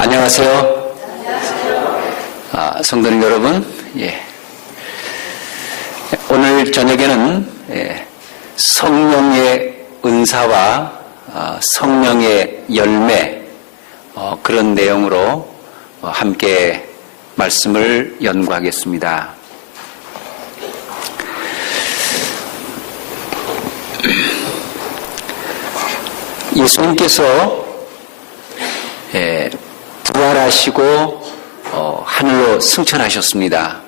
안녕하세요. 성도님 여러분, 오늘 저녁에는 성령의 은사와 성령의 열매 그런 내용으로 함께 말씀을 연구하겠습니다. 예수님께서 부활하시고 하늘로 승천하셨습니다.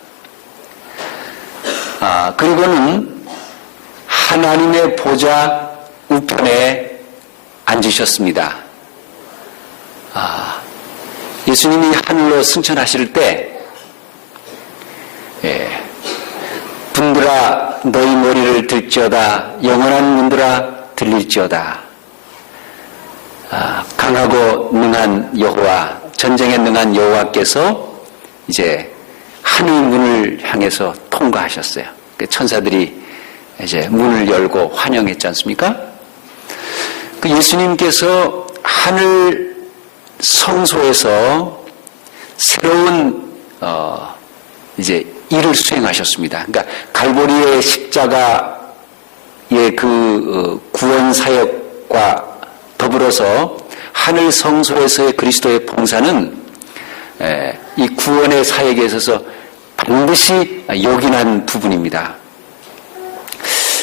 그리고는 하나님의 보좌 우편에 앉으셨습니다. 예수님이 하늘로 승천하실 때 분들아 너희 머리를 들지어다, 영원한 문들아 들릴지어다. 강하고 능한 여호와, 전쟁에 능한 여호와께서 이제 하늘 문을 향해서 통과하셨어요. 천사들이 이제 문을 열고 환영했지 않습니까? 그 예수님께서 하늘 성소에서 새로운 이제 일을 수행하셨습니다. 그러니까 갈보리의 십자가의 그 구원 사역과 더불어서 하늘 성소에서의 그리스도의 봉사는 이 구원의 사역에 있어서 반드시 요긴한 부분입니다.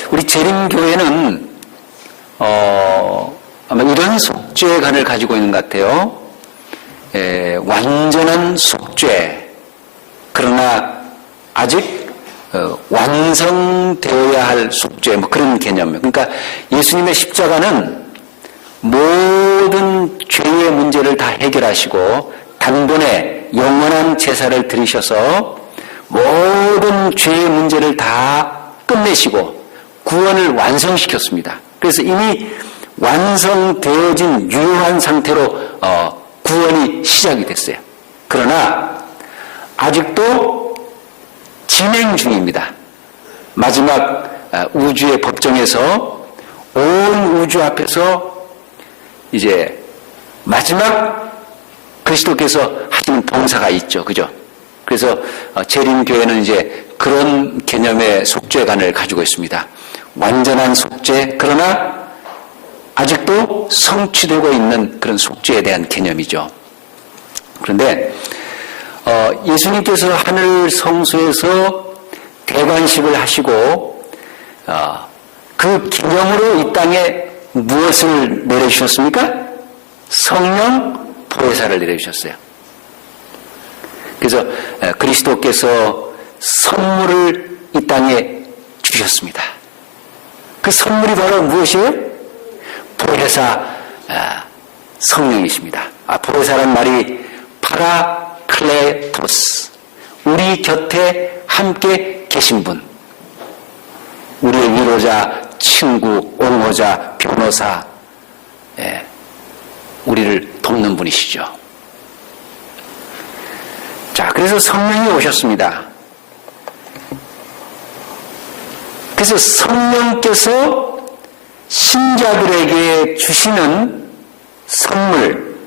우리 재림교회는 아마 이런 속죄관을 가지고 있는 것 같아요. 완전한 속죄, 그러나 아직 완성되어야 할 속죄, 뭐 그런 개념. 그러니까 예수님의 십자가는 모든 죄의 문제를 다 해결하시고 단번에 영원한 제사를 드리셔서 모든 죄의 문제를 다 끝내시고 구원을 완성시켰습니다. 그래서 이미 완성되어진 유효한 상태로 구원이 시작이 됐어요. 그러나 아직도 진행 중입니다. 마지막 우주의 법정에서 온 우주 앞에서 이제 마지막 그리스도께서 하시는 봉사가 있죠. 그죠? 그래서 재림교회는 이제 그런 개념의 속죄관을 가지고 있습니다. 완전한 속죄, 그러나 아직도 성취되고 있는 그런 속죄에 대한 개념이죠. 그런데 예수님께서 하늘 성소에서 대관식을 하시고 그 기념으로 이 땅에 무엇을 내려주셨습니까? 성령 보혜사를 내려주셨어요. 그래서 그리스도께서 선물을 이 땅에 주셨습니다. 그 선물이 바로 무엇이에요? 보혜사 성령이십니다. 보혜사란 말이 파라클레토스, 우리 곁에 함께 계신 분, 우리의 위로자, 친구, 옹호자, 변호사, 우리를 돕는 분이시죠. 자, 그래서 성령이 오셨습니다. 그래서 성령께서 신자들에게 주시는 선물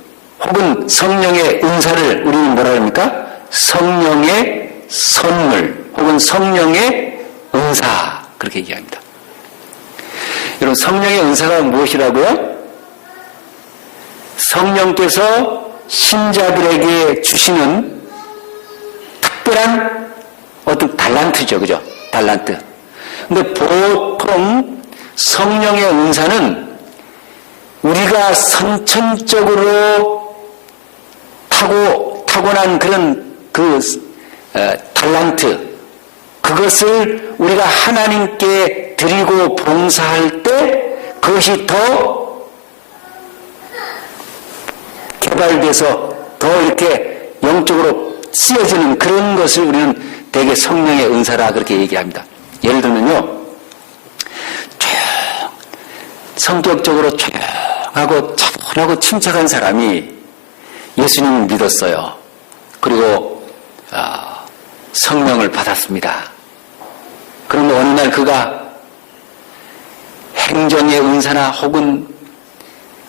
혹은 성령의 은사를 우리는 뭐라 합니까? 성령의 선물 혹은 성령의 은사, 그렇게 얘기합니다. 여러분, 성령의 은사가 무엇이라고요? 성령께서 신자들에게 주시는 특별한 어떤 달란트죠. 그죠? 달란트. 근데 보통 성령의 은사는 우리가 선천적으로 타고난 그런 달란트, 그것을 우리가 하나님께 드리고 봉사할 때 그것이 더 개발돼서 더 이렇게 영적으로 쓰여지는 그런 것을 우리는 대개 성령의 은사라 그렇게 얘기합니다. 예를 들면요, 성격적으로 조용하고 차분하고 침착한 사람이 예수님을 믿었어요. 그리고 성령을 받았습니다. 그런데 어느 날 그가 행정의 은사나 혹은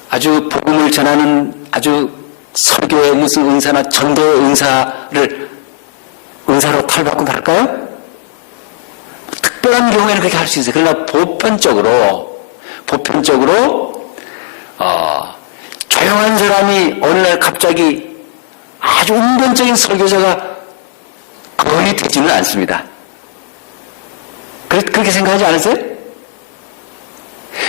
아주 복음을 전하는 아주 설교의 무슨 은사나 전도의 은사로 탈바꿈 할까요? 특별한 경우에는 그렇게 할 수 있어요. 그러나 보편적으로 조용한 사람이 어느 날 갑자기 아주 운동적인 설교자가 거의 되지는 않습니다. 그렇게 생각하지 않으세요?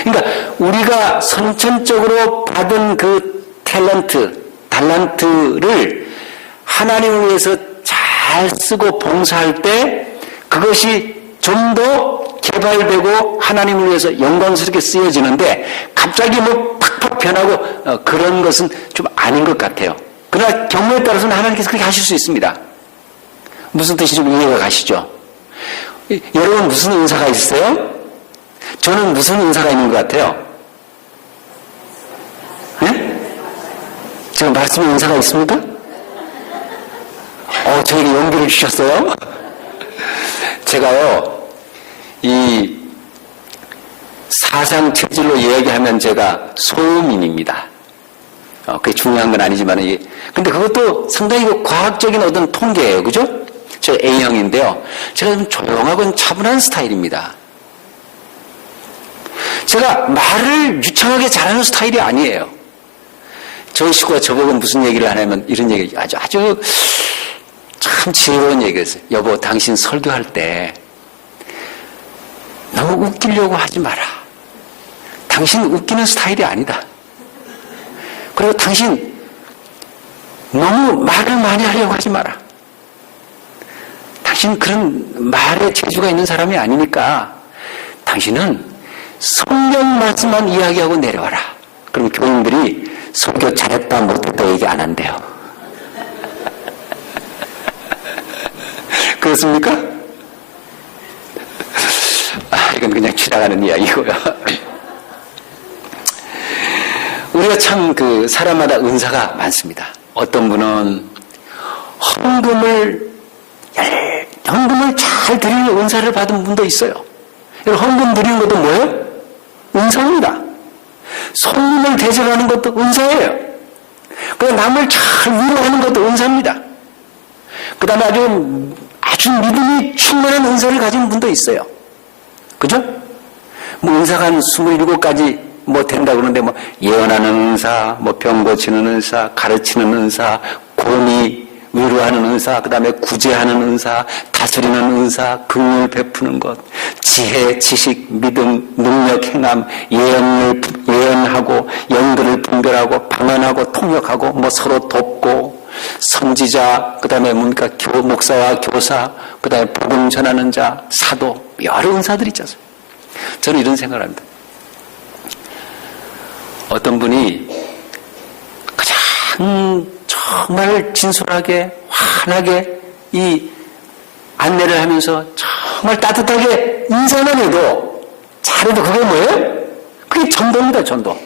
그러니까 우리가 선천적으로 받은 그 달란트를 하나님을 위해서 잘 쓰고 봉사할 때 그것이 좀 더 개발되고 하나님을 위해서 영광스럽게 쓰여지는데 갑자기 뭐 팍팍 변하고 그런 것은 좀 아닌 것 같아요. 그러나 경우에 따라서는 하나님께서 그렇게 하실 수 있습니다. 무슨 뜻인지 좀 이해가 가시죠? 여러분 무슨 은사가 있어요? 저는 무슨 은사가 있는 것 같아요? 네? 제가 말씀에 은사가 있습니까? 저에게 용기를 주셨어요? 제가요, 이 사상 체질로 이야기하면 제가 소음인입니다. 그게 중요한 건 아니지만, 근데 그것도 상당히 과학적인 어떤 통계예요. 그죠? 저 A형인데요. 제가 좀 조용하고 차분한 스타일입니다. 제가 말을 유창하게 잘하는 스타일이 아니에요. 저희 식구가 저보고 무슨 얘기를 하냐면 이런 얘기, 아주 참 지혜로운 얘기였어요. 여보, 당신 설교할 때 너무 웃기려고 하지 마라. 당신 웃기는 스타일이 아니다. 그리고 당신 너무 말을 많이 하려고 하지 마라. 당신 그런 말에 재주가 있는 사람이 아니니까 당신은 성경 말씀만 이야기하고 내려와라. 그럼 교인들이 설교 잘했다 못했다 얘기 안 한대요. 그렇습니까? 이건 그냥 지나가는 이야기고요. 우리가 참 사람마다 은사가 많습니다. 어떤 분은 헌금을 잘 드리는 은사를 받은 분도 있어요. 헌금 드리는 것도 뭐예요? 은사입니다. 손님을 대접하는 것도 은사예요. 그리고 남을 잘 위로하는 것도 은사입니다. 그 다음에 아주 믿음이 충만한 은사를 가진 분도 있어요. 그죠? 은사가 한 27가지 된다고 그러는데 예언하는 은사, 병 고치는 은사, 가르치는 은사, 곤히 위로하는 은사, 그 다음에 구제하는 은사, 다스리는 은사, 긍휼을 베푸는 것, 지혜, 지식, 믿음, 능력, 행함, 예언하고, 영들을 분별하고, 방언하고, 통역하고, 서로 돕고, 선지자, 그 다음에 목사와 교사, 그 다음에 복음 전하는 자, 사도, 여러 은사들이 있지 않습니까? 저는 이런 생각을 합니다. 어떤 분이 가장 정말 진솔하게 환하게 이 안내를 하면서 정말 따뜻하게 인사만 해도 잘해도 그게 뭐예요? 그게 전도입니다. 전도.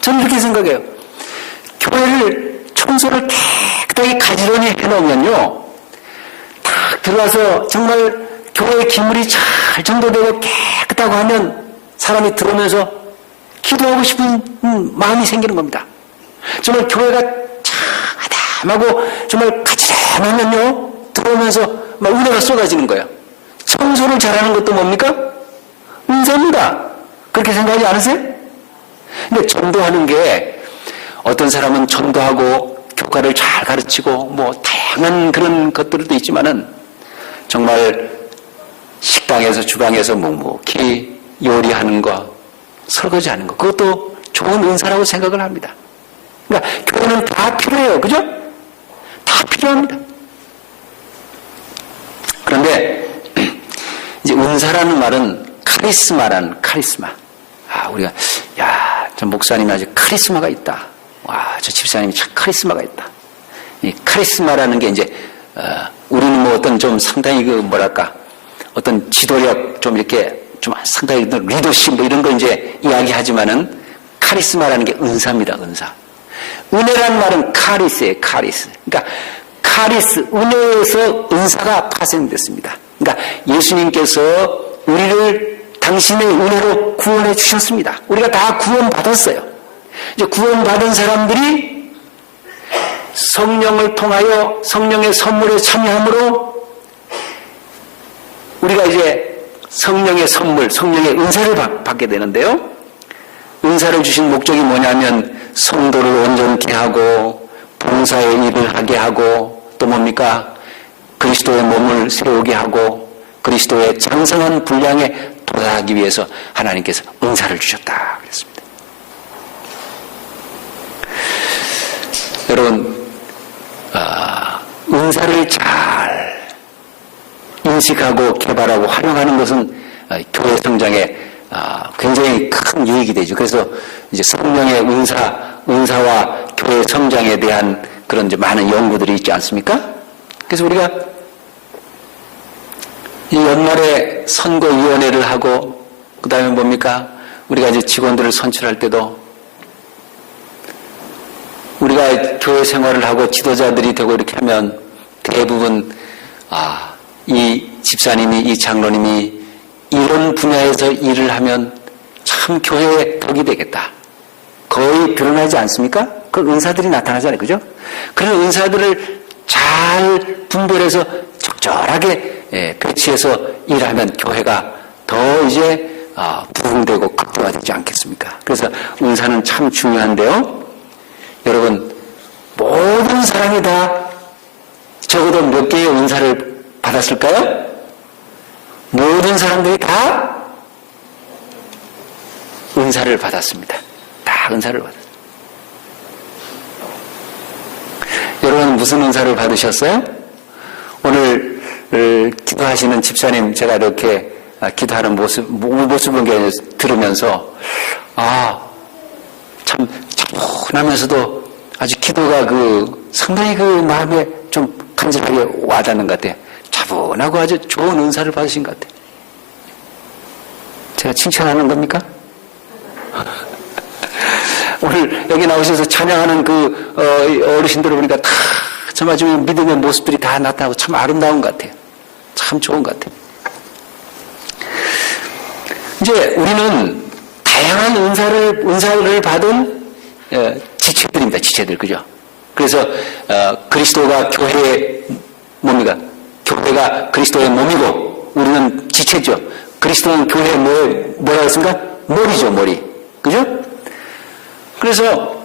저는 이렇게 생각해요. 교회를 청소를 깨끗하게 가지런히 해놓으면요 딱 들어와서 정말 교회의 기물이 잘 전도되고 깨끗하고 하면 사람이 들어오면서 기도하고 싶은 마음이 생기는 겁니다. 정말 교회가 참 아담하고 정말 가지런하면요 들어오면서 막 은혜가 쏟아지는 거예요. 청소를 잘하는 것도 뭡니까? 은사입니다. 그렇게 생각하지 않으세요? 근데 전도하는 게 어떤 사람은 전도하고 교과를 잘 가르치고 다양한 그런 것들도 있지만은 정말 식당에서 주방에서 묵묵히 요리하는 거, 설거지하는 거, 그것도 좋은 은사라고 생각을 합니다. 그러니까 교회는 다 필요해요. 그죠? 다 필요합니다. 그런데 이제 은사라는 말은 카리스마. 우리가 저 목사님이 아주 카리스마가 있다. 저 집사님이 참 카리스마가 있다. 이 카리스마라는 게 이제 우리는 어떤 좀 상당히 어떤 지도력 좀 이렇게 좀 상당히 리더십 이런 거 이제 이야기하지만은 카리스마라는 게 은사입니다. 은사. 은혜라는 말은 카리스예요. 카리스. 그러니까 은혜에서 은사가 파생됐습니다. 그러니까 예수님께서 우리를 당신의 은혜로 구원해 주셨습니다. 우리가 다 구원받았어요. 이제 구원받은 사람들이 성령을 통하여 성령의 선물에 참여함으로 우리가 이제 성령의 선물, 성령의 은사를 받게 되는데요. 은사를 주신 목적이 뭐냐면 성도를 온전케 하고 봉사의 일을 하게 하고 또 뭡니까? 그리스도의 몸을 세우게 하고 그리스도의 장성한 분량에 도달하기 위해서 하나님께서 은사를 주셨다 그랬습니다. 여러분, 은사를 잘 인식하고 개발하고 활용하는 것은 교회 성장에 굉장히 큰 유익이 되죠. 그래서 이제 성령의 은사와 교회 성장에 대한 그런 이제 많은 연구들이 있지 않습니까? 그래서 우리가 이 연말에 선거위원회를 하고 그 다음에 뭡니까? 우리가 이제 직원들을 선출할 때도 우리가 교회 생활을 하고 지도자들이 되고 이렇게 하면 대부분 이 집사님이 이 장로님이 이런 분야에서 일을 하면 참 교회에 덕이 되겠다. 거의 드러나지 않습니까? 그 은사들이 나타나잖아요. 그죠? 그런 은사들을 잘 분별해서 적절하게 배치해서 일하면 교회가 더 이제 부흥되고 극대화되지 않겠습니까? 그래서 은사는 참 중요한데요. 여러분, 모든 사람이 다 적어도 몇 개의 은사를 받았을까요? 모든 사람들이 다 은사를 받았습니다. 다 은사를 받았습니다. 여러분 무슨 은사를 받으셨어요? 오늘 기도하시는 집사님 제가 이렇게 기도하는 모습을 들으면서 참 차분하면서도 아주 기도가 상당히 마음에 좀 간절하게 와닿는 것 같아요. 차분하고 아주 좋은 은사를 받으신 것 같아요. 제가 칭찬하는 겁니까? 오늘 여기 나오셔서 찬양하는 어르신들을 보니까 다 참 아주 믿음의 모습들이 다 나타나고 참 아름다운 것 같아요. 참 좋은 것 같아요. 이제 우리는 다양한 은사를 받은 지체들입니다. 지체들, 그죠? 그래서 그리스도가 교회의 뭡니까? 교회가 그리스도의 몸이고 우리는 지체죠. 그리스도는 교회의 뭐라고 했습니까? 머리죠, 머리. 그죠? 그래서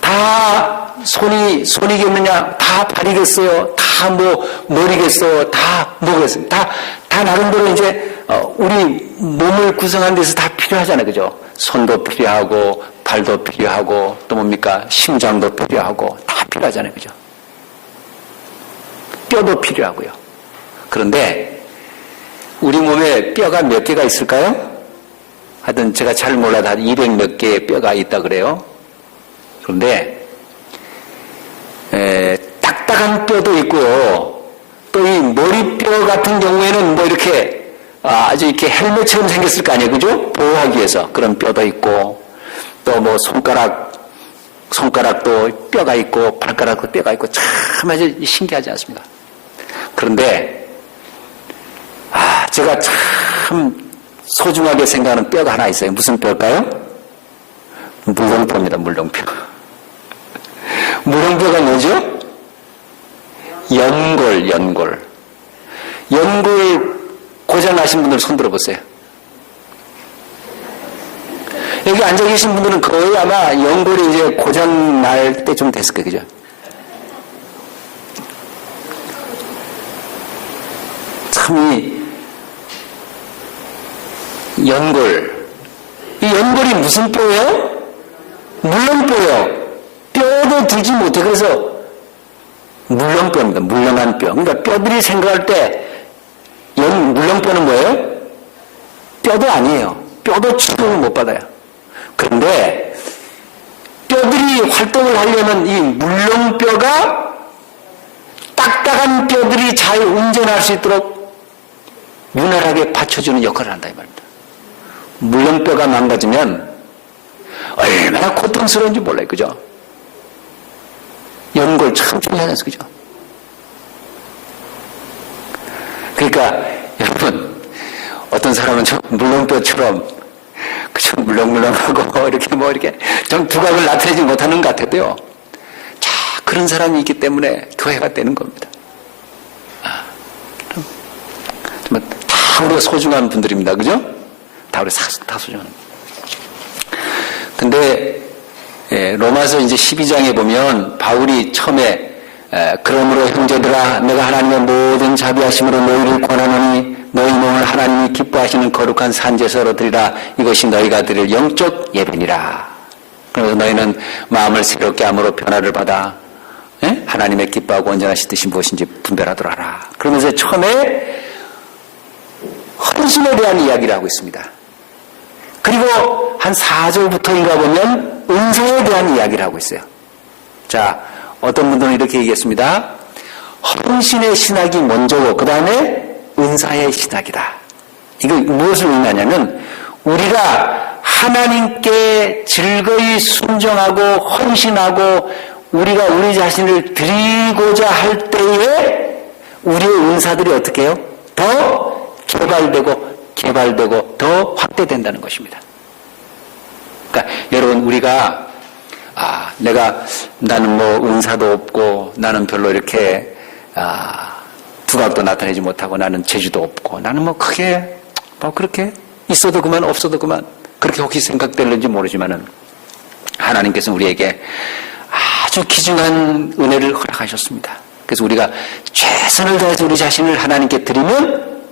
다 손이겠느냐? 다 발이겠어요? 다 머리겠어요? 다 뭐겠어요? 다 나름대로 이제 우리 몸을 구성하는 데서 다 필요하잖아요. 그죠? 손도 필요하고 발도 필요하고 또 뭡니까? 심장도 필요하고 다 필요하잖아요. 그죠? 뼈도 필요하고요. 그런데 우리 몸에 뼈가 몇 개가 있을까요? 하여튼 제가 잘 몰라도 한 200 몇 개의 뼈가 있다 그래요. 그런데 딱딱한 뼈도 있고요. 또 이 머리뼈 같은 경우에는 이렇게 아주 이렇게 헬멧처럼 생겼을 거 아니에요. 그죠? 보호하기 위해서 그런 뼈도 있고 또 손가락도 뼈가 있고 발가락도 뼈가 있고 참 아주 신기하지 않습니까? 그런데 제가 참 소중하게 생각하는 뼈가 하나 있어요. 무슨 뼈일까요? 물렁뼈입니다. 물렁뼈. 물렁뼈가 뭐죠? 연골 고장나신 분들 손 들어보세요. 여기 앉아 계신 분들은 거의 아마 연골이 이제 고장날 때쯤 됐을 거예요. 그죠? 참 이 연골이 무슨 뼈예요? 물렁뼈예요. 뼈도 들지 못해. 그래서 물렁뼈입니다. 물렁한 뼈. 그러니까 뼈들이 생각할 때 물렁뼈는 뭐예요? 뼈도 아니에요. 뼈도 취급을 못 받아요. 그런데 뼈들이 활동을 하려면 이 물렁뼈가 딱딱한 뼈들이 잘 운전할 수 있도록 윤활하게 받쳐주는 역할을 한다 이 말입니다. 물렁뼈가 망가지면 얼마나 고통스러운지 몰라요. 그죠? 연골 참 중요하지, 그죠? 그러니까 여러분 어떤 사람은 저 물렁뼈처럼 그저 물렁물렁하고 이렇게 좀 두각을 나타내지 못하는 것 같아도요. 그런 사람이 있기 때문에 교회가 되는 겁니다. 정말 다 우리가 소중한 분들입니다. 그죠? 다 우리 다 소중한. 근데 로마서 이제 12장에 보면 바울이 처음에 그러므로 형제들아 내가 하나님의 모든 자비하심으로 너희를 권하노니 너희 몸을 하나님이 기뻐하시는 거룩한 산제사로 드리라. 이것이 너희가 드릴 영적 예배니라. 그래서 너희는 마음을 새롭게 함으로 변화를 받아 하나님의 기뻐하고 온전하신 뜻이 무엇인지 분별하도록 하라. 그러면서 처음에 헌신에 대한 이야기를 하고 있습니다. 그리고 한 4절부터인가 보면 은사에 대한 이야기를 하고 있어요. 자, 어떤 분들은 이렇게 얘기했습니다. 헌신의 신학이 먼저고 그 다음에 은사의 신학이다. 이거 무엇을 의미하냐면 우리가 하나님께 즐거이 순종하고 헌신하고 우리가 우리 자신을 드리고자 할 때에 우리의 은사들이 어떻게 해요? 더 개발되고 더 확대된다는 것입니다. 그러니까 여러분 우리가 나는 뭐 은사도 없고 나는 별로 이렇게 두각도 나타내지 못하고 나는 재주도 없고 나는 뭐 크게 뭐 그렇게 있어도 그만 없어도 그만 그렇게 혹시 생각될는지 모르지만은 하나님께서는 우리에게 아주 귀중한 은혜를 허락하셨습니다. 그래서 우리가 최선을 다해서 우리 자신을 하나님께 드리면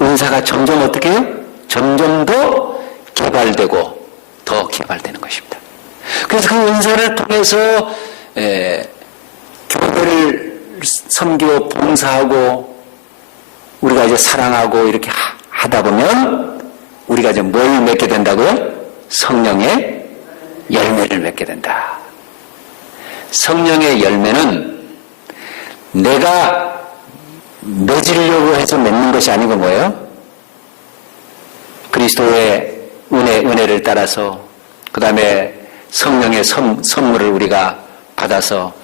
은사가 점점 어떻게 해요? 점점 더 개발되고 더 개발되는 것입니다. 그래서 그 은사를 통해서 교회를 섬기고 봉사하고 우리가 이제 사랑하고 이렇게 하다 보면 우리가 이제 뭘 맺게 된다고요? 성령의 열매를 맺게 된다. 성령의 열매는 내가 맺으려고 해서 맺는 것이 아니고 뭐예요? 그리스도의 은혜를 따라서 그 다음에 성령의 선물을 우리가 받아서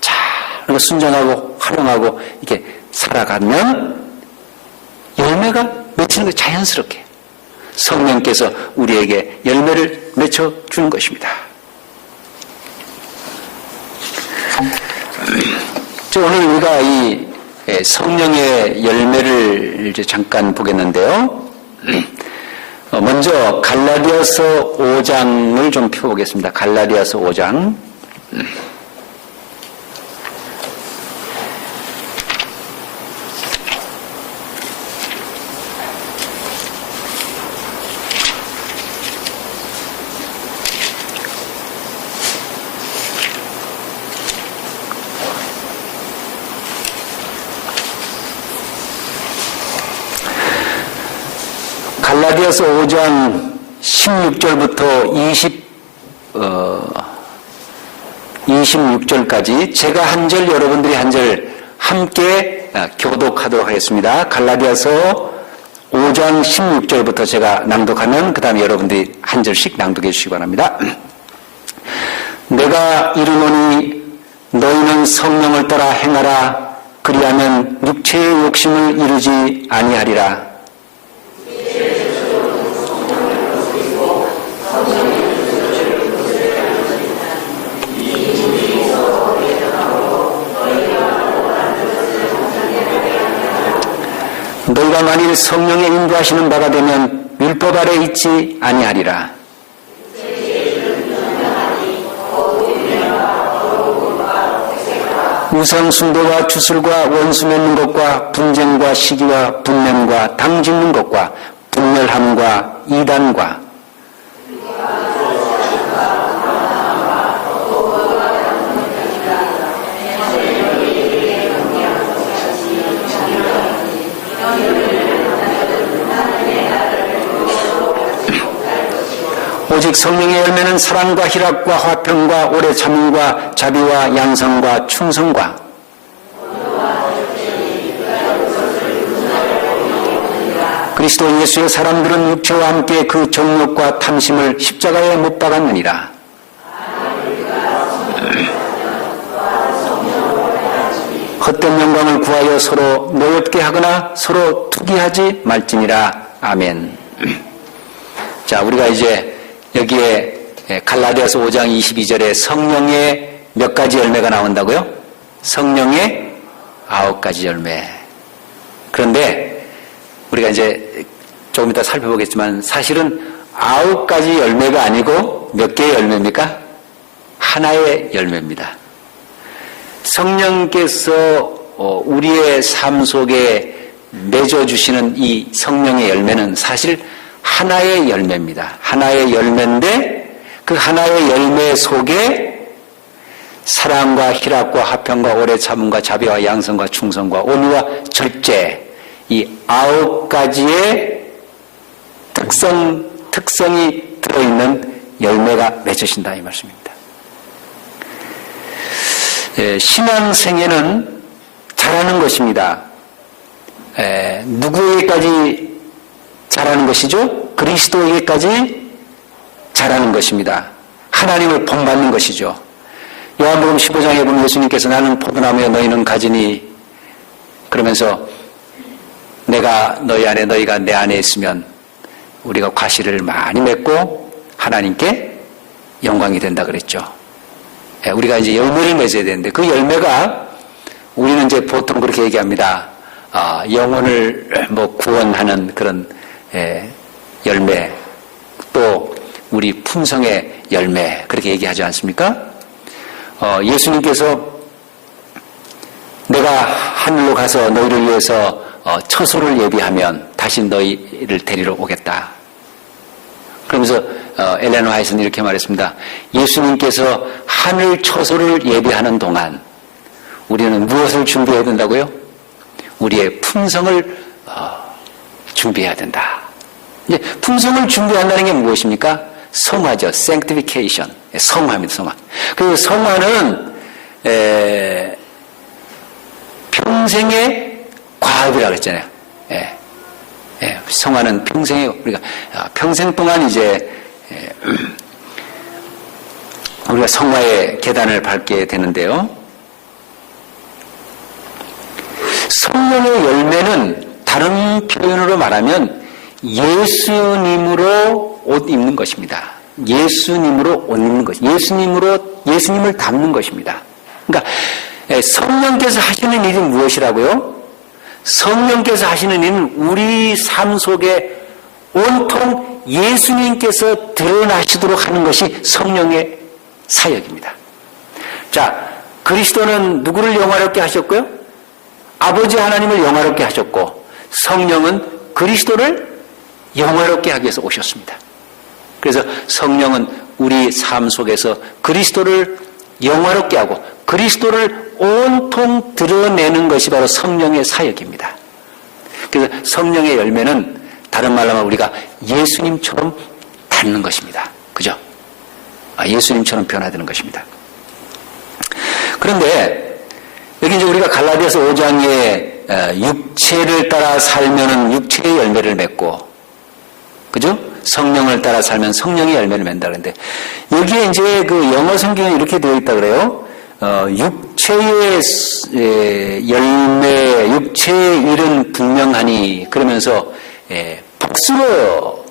잘 순종하고 활용하고 이렇게 살아가면 열매가 맺히는 게 자연스럽게 성령께서 우리에게 열매를 맺혀주는 것입니다. 오늘 우리가 이 성령의 열매를 이제 잠깐 보겠는데요. 먼저 갈라디아서 5장을 좀 펴보겠습니다. 갈라디아서 5장. 갈라디아서 5장 16절부터 26절까지 제가 한 절 여러분들이 한 절 함께 교독하도록 하겠습니다. 갈라디아서 5장 16절부터 제가 낭독하면 그 다음에 여러분들이 한 절씩 낭독해 주시기 바랍니다. 내가 이르노니 너희는 성령을 따라 행하라. 그리하면 육체의 욕심을 이루지 아니하리라. 너희가 만일 성령의 인도하시는 바가 되면 율법 아래 있지 아니하리라. 우상 숭배와 주술과 원수 맺는 것과 분쟁과 시기와 분냄과 당 짓는 것과 분멸함과 이단과 오직 성령의 열매는 사랑과 희락과 화평과 오래 참음과 자비와 양성과 충성과 그리스도 예수의 사람들은 육체와 함께 그 정욕과 탐심을 십자가에 못 박았느니라. 헛된 영광을 구하여 서로 노엽게 하거나 서로 투기하지 말지니라. 아멘. 자, 우리가 이제 여기에 갈라디아서 5장 22절에 성령의 몇 가지 열매가 나온다고요? 성령의 9가지 열매. 그런데 우리가 이제 조금 이따 살펴보겠지만 사실은 9가지 열매가 아니고 몇 개의 열매입니까? 하나의 열매입니다. 성령께서 우리의 삶 속에 맺어주시는 이 성령의 열매는 사실 하나의 열매입니다. 하나의 열매인데 그 하나의 열매 속에 사랑과 희락과 화평과 오래 참음과 자비와 양성과 충성과 온유와 절제, 이 9가지의 특성이 들어있는 열매가 맺어진다 이 말씀입니다. 신앙생애는 잘하는 것입니다. 누구에게까지 잘하는 것이죠? 그리스도에게까지 잘하는 것입니다. 하나님을 본받는 것이죠. 요한복음 15장에 보면 예수님께서 나는 포도나무여 너희는 가지니 그러면서 내가 너희 안에 너희가 내 안에 있으면 우리가 과실을 많이 맺고 하나님께 영광이 된다 그랬죠. 우리가 이제 열매를 맺어야 되는데 그 열매가 우리는 이제 보통 그렇게 얘기합니다. 영혼을 구원하는 그런 열매, 또 우리 품성의 열매 그렇게 얘기하지 않습니까? 예수님께서 내가 하늘로 가서 너희를 위해서 처소를 예비하면 다시 너희를 데리러 오겠다. 그러면서 엘렌 화이트는 이렇게 말했습니다. 예수님께서 하늘 처소를 예비하는 동안 우리는 무엇을 준비해야 된다고요? 우리의 품성을 준비해야 된다. 이제 품성을 준비한다는 게 무엇입니까? 성화죠. sanctification. 성화입니다. 성화. 그리고 성화는 평생의 과업이라고 했잖아요. 성화는 평생의 우리가 평생 동안 이제 우리가 성화의 계단을 밟게 되는데요. 성령의 열매는 다른 표현으로 말하면 예수님으로 옷 입는 것입니다. 예수님으로 옷 입는 것. 예수님을 닮는 것입니다. 그러니까 성령께서 하시는 일이 무엇이라고요? 성령께서 하시는 일은 우리 삶 속에 온통 예수님께서 드러나시도록 하는 것이 성령의 사역입니다. 자, 그리스도는 누구를 영화롭게 하셨고요? 아버지 하나님을 영화롭게 하셨고 성령은 그리스도를 영화롭게 하기 위해서 오셨습니다. 그래서 성령은 우리 삶 속에서 그리스도를 영화롭게 하고 그리스도를 온통 드러내는 것이 바로 성령의 사역입니다. 그래서 성령의 열매는 다른 말로 하면 우리가 예수님처럼 닮는 것입니다. 그죠? 예수님처럼 변화되는 것입니다. 그런데 여기 이제 우리가 갈라디아서 5장에 육체를 따라 살면은 육체의 열매를 맺고, 그죠? 성령을 따라 살면 성령의 열매를 맺는다 그러는데 여기에 이제 그 영어 성경에 이렇게 되어 있다 그래요. 육체의 열매, 육체의 일은 분명하니 그러면서 복수로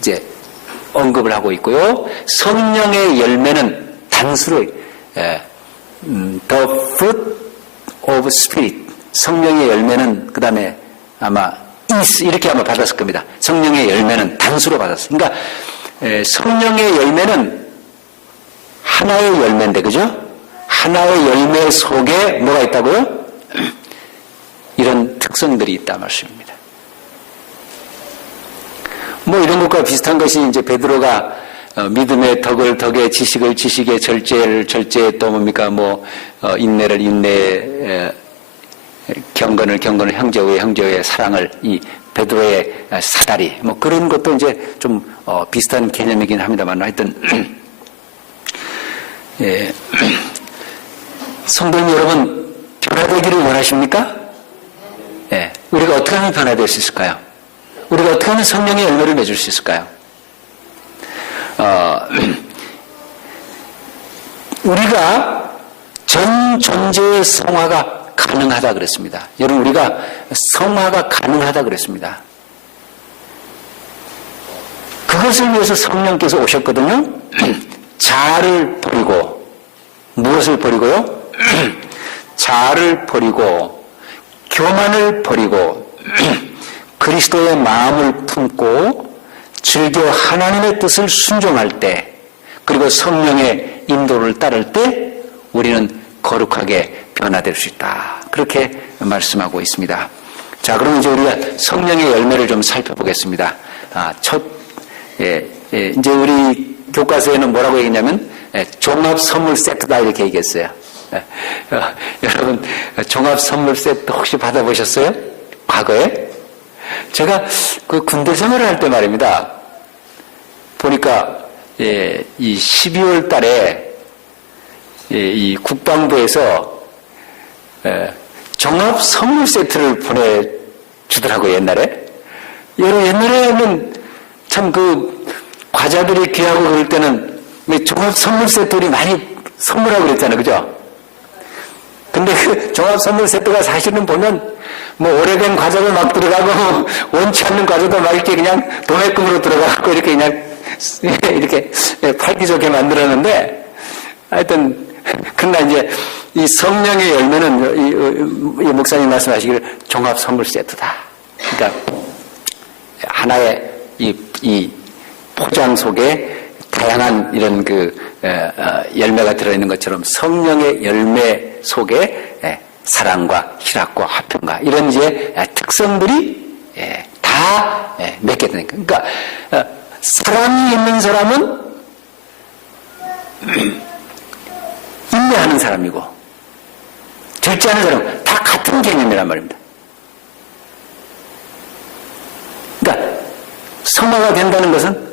이제 언급을 하고 있고요. 성령의 열매는 단수로 the fruit of spirit. 성령의 열매는 그 다음에 아마 is 이렇게 아마 받았을 겁니다. 성령의 열매는 단수로 받았어요. 그러니까 성령의 열매는 하나의 열매인데, 그죠? 하나의 열매 속에 뭐가 있다고요? 이런 특성들이 있다 말씀입니다. 뭐 이런 것과 비슷한 것이 이제 베드로가 믿음의 덕의 지식을 지식의 절제를 절제에 또 뭡니까 인내를 인내에 경건을 형제 외에 사랑을 이 베드로의 사다리 그런 것도 이제 좀 비슷한 개념이긴 합니다만 하여튼 성도님 여러분 변화되기를 원하십니까? 우리가 어떻게 하면 변화될 수 있을까요? 우리가 어떻게 하면 성령의 열매를 맺을 수 있을까요? 우리가 전 존재의 성화가 가능하다 그랬습니다. 여러분 우리가 성화가 가능하다 그랬습니다. 그것을 위해서 성령께서 오셨거든요. 자아를 버리고 무엇을 버리고요? 자아를 버리고 교만을 버리고 그리스도의 마음을 품고 즐겨 하나님의 뜻을 순종할 때, 그리고 성령의 인도를 따를 때 우리는 거룩하게 변화될 수 있다. 그렇게 말씀하고 있습니다. 자, 그럼 이제 우리가 성령의 열매를 좀 살펴보겠습니다. 이제 우리 교과서에는 뭐라고 얘기했냐면 종합 선물 세트다 이렇게 얘기했어요. 여러분, 종합 선물 세트 혹시 받아보셨어요? 과거에? 제가 그 군대 생활을 할 때 말입니다. 보니까 이 12월 달에 이 국방부에서 종합 선물 세트를 보내주더라고요, 옛날에. 옛날에는 참 그 과자들이 귀하고 그럴 때는 종합 선물 세트를 많이 선물하고 그랬잖아요, 그죠? 근데 그 종합 선물 세트가 사실은 보면 뭐 오래된 과자도 막 들어가고 원치 않는 과자도 막 이렇게 그냥 도매금으로 들어가고 이렇게 그냥 이렇게 팔기 좋게 만들었는데, 하여튼 그러나 이제 이 성령의 열매는 이 목사님 말씀하시기를 종합 선물 세트다. 그러니까 하나의 이 포장 속에 다양한 이런 그 열매가 들어있는 것처럼 성령의 열매 속에 사랑과 희락과 화평과 이런 이제 특성들이 다 맺게 되는 거예요. 그러니까 사랑이 있는 사람은 인내하는 사람이고 절제하는 사람은 다 같은 개념이란 말입니다. 그러니까 성화가 된다는 것은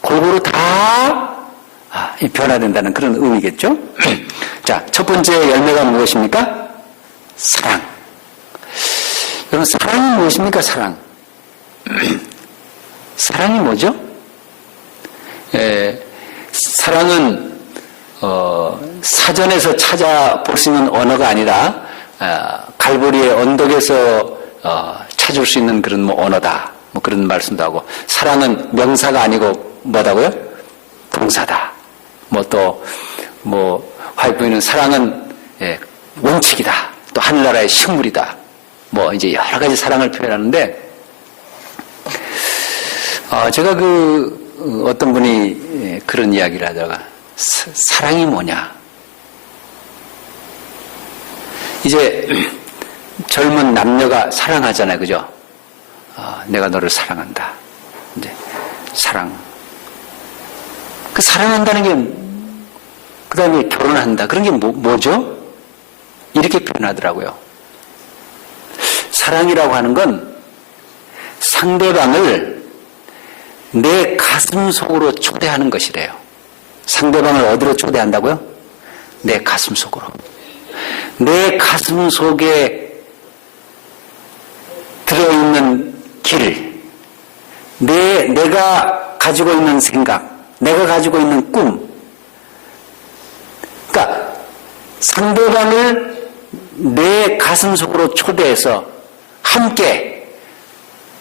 골고루 다 변화된다는 그런 의미겠죠. 자, 첫 번째 열매가 무엇입니까? 사랑. 여러분, 사랑이 무엇입니까? 사랑. 사랑이 뭐죠? 사랑은 사전에서 찾아볼 수 있는 언어가 아니라 갈보리의 언덕에서 찾을 수 있는 그런 뭐 언어다. 뭐 그런 말씀도 하고, 사랑은 명사가 아니고 뭐다고요? 동사다. 화이프는 사랑은 원칙이다. 또 하늘나라의 식물이다. 뭐 이제 여러 가지 사랑을 표현하는데, 제가 어떤 분이 그런 이야기를 하다가, 사랑이 뭐냐? 이제 젊은 남녀가 사랑하잖아요, 그죠? 내가 너를 사랑한다. 이제 사랑. 그 사랑한다는 게, 그 다음에 결혼한다. 그런 게 뭐죠? 이렇게 표현하더라고요. 사랑이라고 하는 건 상대방을 내 가슴 속으로 초대하는 것이래요. 상대방을 어디로 초대한다고요? 내 가슴 속으로. 내 가슴 속에 들어있는 길, 내가 가지고 있는 생각, 내가 가지고 있는 꿈. 그러니까 상대방을 내 가슴 속으로 초대해서 함께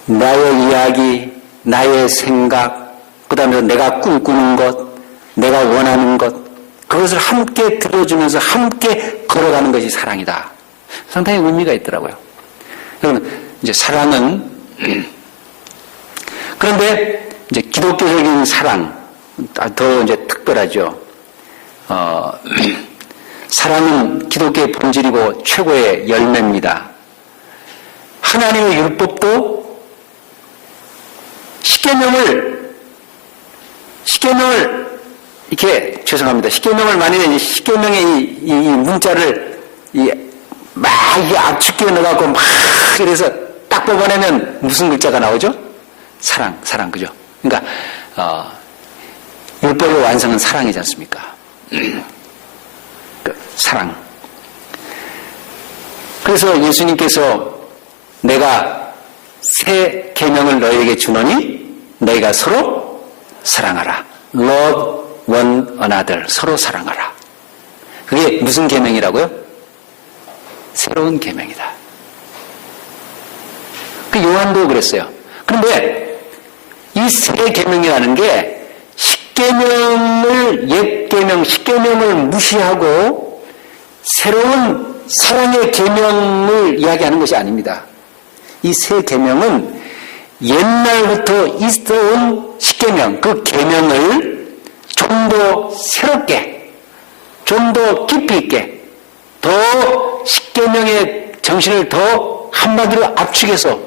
나의 이야기, 나의 생각, 그 다음에 내가 꿈꾸는 것, 내가 원하는 것, 그것을 함께 들어주면서 함께 걸어가는 것이 사랑이다. 상당히 의미가 있더라고요. 여러분, 이제 사랑은, 그런데 이제 기독교적인 사랑, 더 이제 특별하죠. 사랑은 기독교의 본질이고 최고의 열매입니다. 하나님의 율법도 십계명을 이렇게, 죄송합니다. 십계명을 만약에 십계명의 이 문자를 막 압축해 넣어갖고 막 이래서 딱 뽑아내면 무슨 글자가 나오죠? 사랑, 그죠? 그러니까 율법의 완성은 사랑이지 않습니까? 사랑. 그래서 예수님께서 내가 새 계명을 너희에게 주노니 너희가 서로 사랑하라. Love one another. 서로 사랑하라. 그게 무슨 계명이라고요? 새로운 계명이다. 요한도 그랬어요. 그런데 이 새 계명이라는 게 옛 계명, 십계명을 무시하고 새로운 사랑의 계명을 이야기하는 것이 아닙니다. 이 새 계명은 옛날부터 있어온 십계명, 그 계명을 좀 더 새롭게, 좀 더 깊이 있게, 더 십계명의 정신을 더 한마디로 압축해서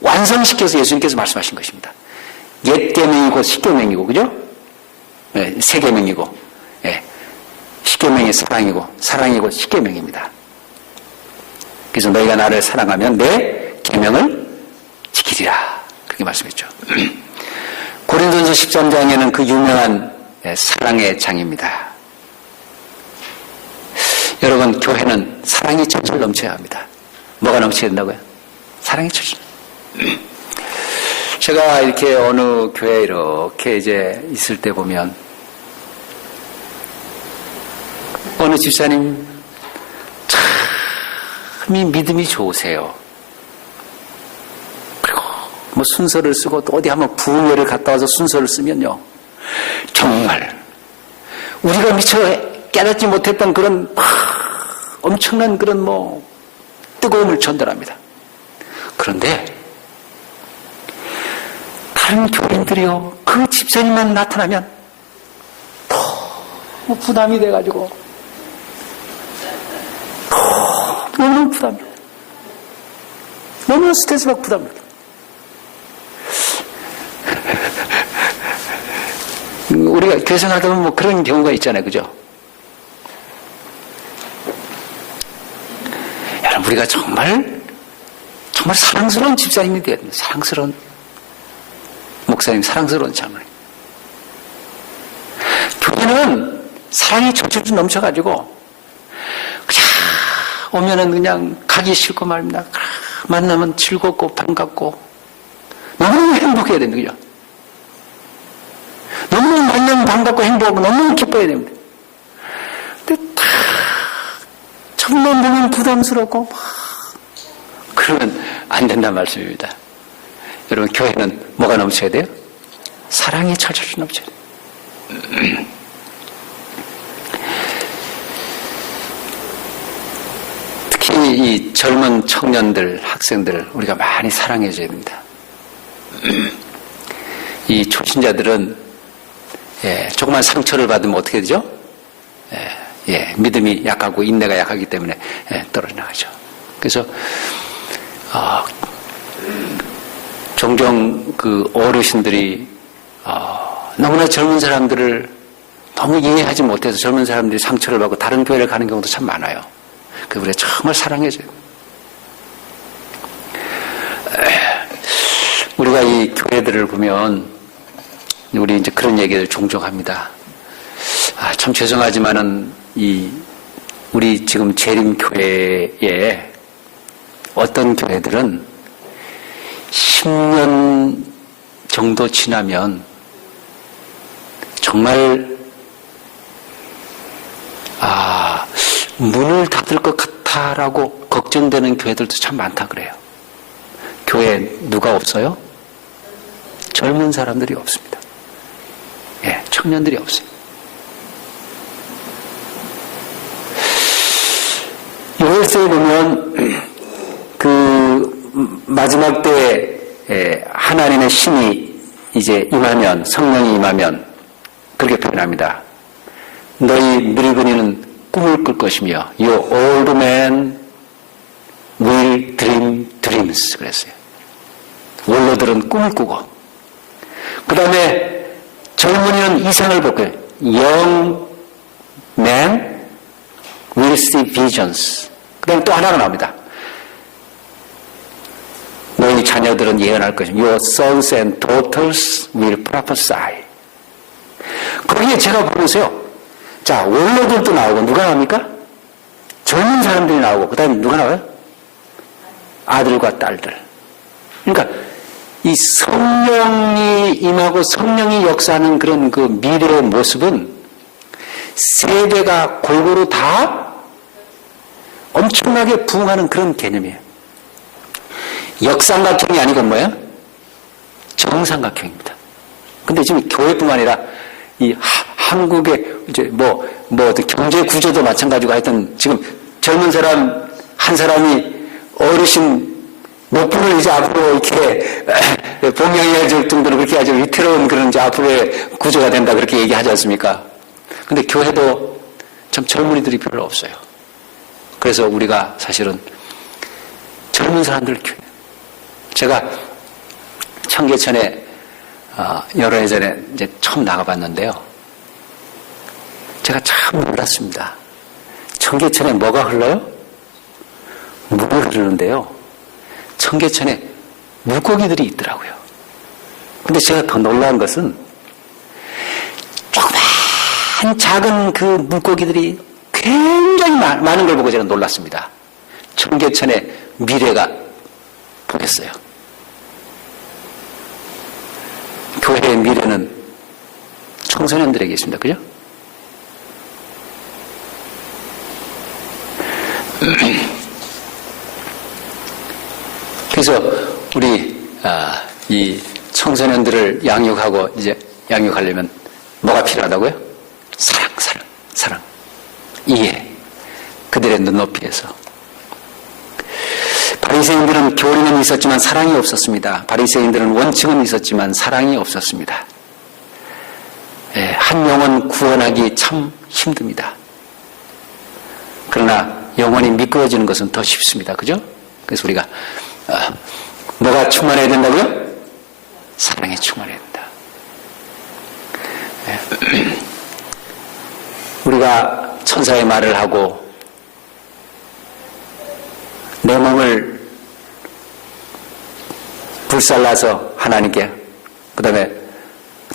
완성시켜서 예수님께서 말씀하신 것입니다. 옛 계명이고 십계명이고, 그죠? 네, 새 계명이고, 네, 십계명이 사랑이고, 사랑이고 십계명입니다. 그래서 너희가 나를 사랑하면 내 계명을 지키리라. 그렇게 말씀했죠. 고린도전서 13장에는 그 유명한 사랑의 장입니다. 여러분, 교회는 사랑이 철철 넘쳐야 합니다. 뭐가 넘쳐야 된다고요? 사랑이 철철. 제가 이렇게 어느 교회에 이렇게 이제 있을 때 보면 어느 집사님 참이 믿음이 좋으세요. 그리고 뭐 순서를 쓰고 또 어디 한번 부흥회를 갔다 와서 순서를 쓰면요, 정말 우리가 미처 깨닫지 못했던 그런 엄청난 그런 뭐 뜨거움을 전달합니다. 그런데 다른 교인들이요, 그 집사님만 나타나면 너무 부담이 돼가지고 너무 부담이, 너무 스트레스받고 부담이. 우리가 교회 생활하다 보면 뭐 그런 경우가 있잖아요, 그죠? 여러분, 우리가 정말 사랑스러운 집사님이 돼야 됩니다. 사랑스러운 목사님, 사랑스러운 장로님. 교회는 사랑이 철철 넘쳐가지고 그냥 오면은 그냥 가기 싫고 말입니다. 만나면 즐겁고 반갑고 너무너무 행복해야 됩니다. 그죠? 너무너무 만나면 반갑고 행복하고 너무너무 기뻐야 됩니다. 근데 딱 첫만 보면 부담스럽고 그러면 안 된다는 말씀입니다. 여러분, 교회는 뭐가 넘쳐야 돼요? 사랑이 철철 넘쳐야 돼요. 특히 이 젊은 청년들, 학생들을 우리가 많이 사랑해줘야 됩니다. 이 초신자들은 조그만 상처를 받으면 어떻게 되죠? 믿음이 약하고 인내가 약하기 때문에 떨어져 나가죠. 그래서 종종 그 어르신들이 너무나 젊은 사람들을 너무 이해하지 못해서 젊은 사람들이 상처를 받고 다른 교회를 가는 경우도 참 많아요. 그래서 우리가 정말 사랑해줘요. 우리가 이 교회들을 보면 우리 이제 그런 얘기를 종종 합니다. 참 죄송하지만은 우리 지금 재림교회에 어떤 교회들은 10년 정도 지나면 정말 문을 닫을 것 같다라고 걱정되는 교회들도 참 많다 그래요. 교회에 누가 없어요? 젊은 사람들이 없습니다. 청년들이 없어요. 요엘서에 보면 그 마지막 때에 하나님의 신이 이제 임하면, 성령이 임하면 그렇게 표현합니다. 너희 늙은이는 꿈을 꿀 것이며 Your old man will dream dreams 그랬어요. 원로들은 꿈을 꾸고, 그 다음에 젊은이는 이상을 볼 거예요. Young man will see visions. 그 다음에 또 하나가 나옵니다. 너희 자녀들은 예언할 것이며 Your sons and daughters will prophesy. 거기에 제가 보면서요, 자, 원로들도 나오고 누가 나옵니까? 젊은 사람들이 나오고 그 다음에 누가 나와요? 아들과 딸들. 그러니까 이 성령이 임하고 성령이 역사하는 그런 그 미래의 모습은 세대가 골고루 다 엄청나게 부흥하는 그런 개념이에요. 역삼각형이 아니고 뭐예요? 정삼각형입니다. 근데 지금 교회뿐만 아니라 이 한국의 이제 경제 구조도 마찬가지고 하여튼 지금 젊은 사람 한 사람이 어르신 몇 분을 이제 앞으로 이렇게 봉양해야 될 정도로 그렇게 아주 위태로운 그런 이제 앞으로의 구조가 된다 그렇게 얘기하지 않습니까? 근데 교회도 참 젊은이들이 별로 없어요. 그래서 우리가 사실은 젊은 사람들 교회. 제가 청계천에 여러 해 전에 이제 처음 나가봤는데요. 제가 참 놀랐습니다. 청계천에 뭐가 흘러요? 물이 흐르는데요. 청계천에 물고기들이 있더라고요. 근데 제가 더 놀라운 것은 조그만 작은 그 물고기들이 굉장히 많은 걸 보고 제가 놀랐습니다. 청계천의 미래가 보였어요. 교회의 미래는 청소년들에게 있습니다. 그죠? 그래서 우리 이 청소년들을 양육하고 이제 양육하려면 뭐가 필요하다고요? 사랑, 이해, 그들의 눈높이에서. 바리새인들은 교리는 있었지만 사랑이 없었습니다. 바리새인들은 원칙은 있었지만 사랑이 없었습니다. 한 영혼 구원하기 참 힘듭니다. 그러나 영혼이 미끄러지는 것은 더 쉽습니다. 그죠? 그래서 우리가 뭐가 충만해야 된다고요? 사랑에 충만해야 된다. 우리가 천사의 말을 하고 내 몸을 불살라서 하나님께 그 다음에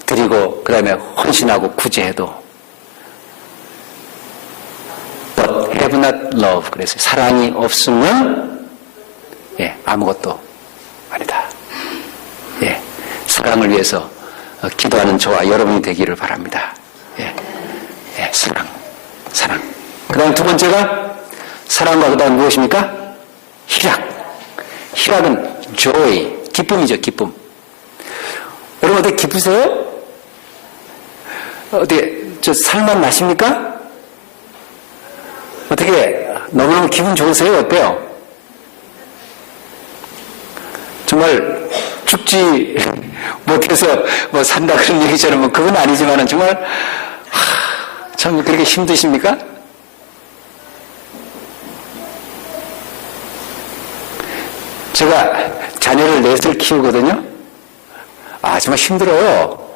드리고 그 다음에 헌신하고 구제해도 But have not love. 그래서 사랑이 없으면 아무것도 아니다. 사랑을 위해서 기도하는 저와 여러분이 되기를 바랍니다. 사랑. 그 다음 두 번째가 사랑과 그 다음 무엇입니까? 희락은 joy, 기쁨이죠, 기쁨. 여러분 어떻게 기쁘세요? 어떻게 저 살만 나십니까? 어떻게 너무너무 기분 좋으세요? 어때요? 정말 죽지 못해서 산다 그런 얘기처럼 그건 아니지만은 정말 참 그렇게 힘드십니까? 제가 자녀를 넷을 키우거든요. 정말 힘들어요.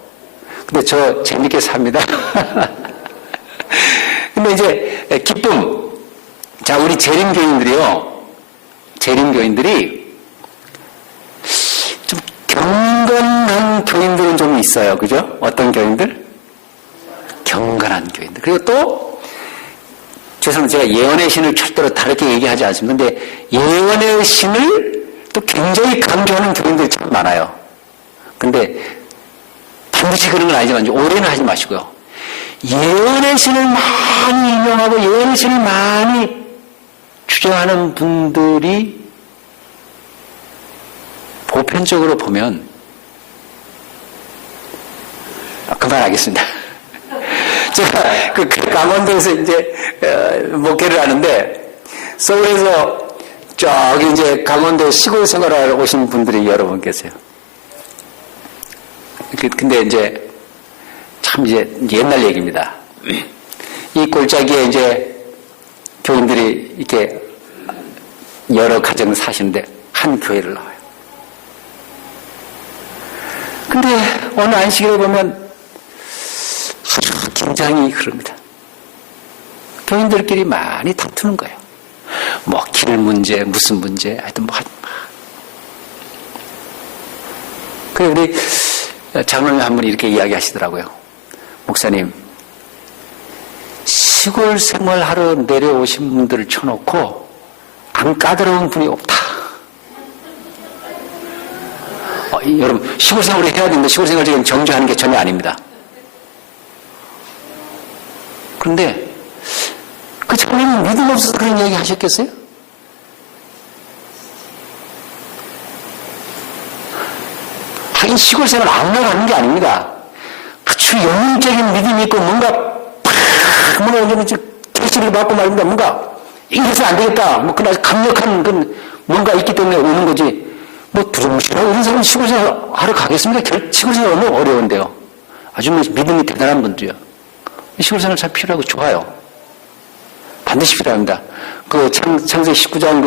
근데 저 재밌게 삽니다. 근데 이제 기쁨. 자, 우리 재림교인들이 좀 경건한 교인들은 좀 있어요. 그죠? 어떤 교인들? 경건한 교인들. 그리고 또 죄송합니다. 제가 예언의 신을 절대로 다르게 얘기하지 않습니다. 근데 예언의 신을 또 굉장히 강조하는 교인들이 참 많아요. 근데 반드시 그런 건 아니지만 오해는 하지 마시고요. 예언의 신을 많이 인용하고 예언의 신을 많이 주장하는 분들이 보편적으로 보면 그만하겠습니다. 제가 그 강원도에서 이제 목회를 하는데 서울에서 저기 이제 강원도 시골 생활하러 오신 분들이 여러 분 계세요. 근데 이제 참 이제 옛날 얘기입니다. 이 골짜기에 이제 교인들이 이렇게 여러 가정 사시는데 한 교회를 나와요. 근데 어느 안식일에 보면 아주 긴장이 흐릅니다. 교인들끼리 많이 다투는 거예요. 길 문제, 무슨 문제, 하여튼 그래, 우리 장로님 한 분이 이렇게 이야기하시더라고요. 목사님, 시골 생활하러 내려오신 분들을 쳐놓고 안 까다로운 분이 없다. 여러분, 시골 생활을 해야 되는데 시골 생활 지금 정죄하는 게 전혀 아닙니다. 그런데 그 장로님 믿음 없어서 그런 얘기 하셨겠어요? 하긴 시골 생활 아무나 가는 게 아닙니다. 그 아주 영적인 믿음이 있고 뭔가 계시를 받고 말입니다. 뭔가 이래서 안 되겠다. 뭐 그날 강력한 뭔가 있기 때문에 오는 거지. 뭐 두려우시라고 이런 사람 시골생활 하러 가겠습니까? 시골생활 너무 어려운데요. 아주 믿음이 대단한 분들이요. 시골생활 참 필요하고 좋아요. 반드시 필요합니다. 그 창세기 19장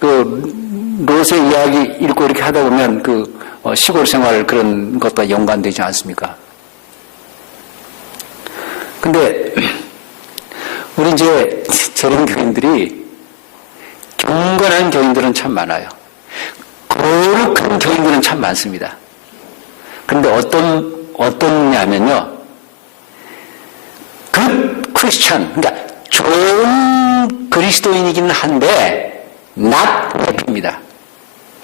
그 롯의 이야기 읽고 이렇게 하다 보면 시골생활 그런 것과 연관되지 않습니까? 근데 우리 이제 저런 교인들이 경건한 교인들은 참 많아요. 거룩한 교인들은 참 많습니다. 그런데 어떠냐면요. 그 크리스찬, 그러니까 좋은 그리스도인이기는 한데 not happy입니다.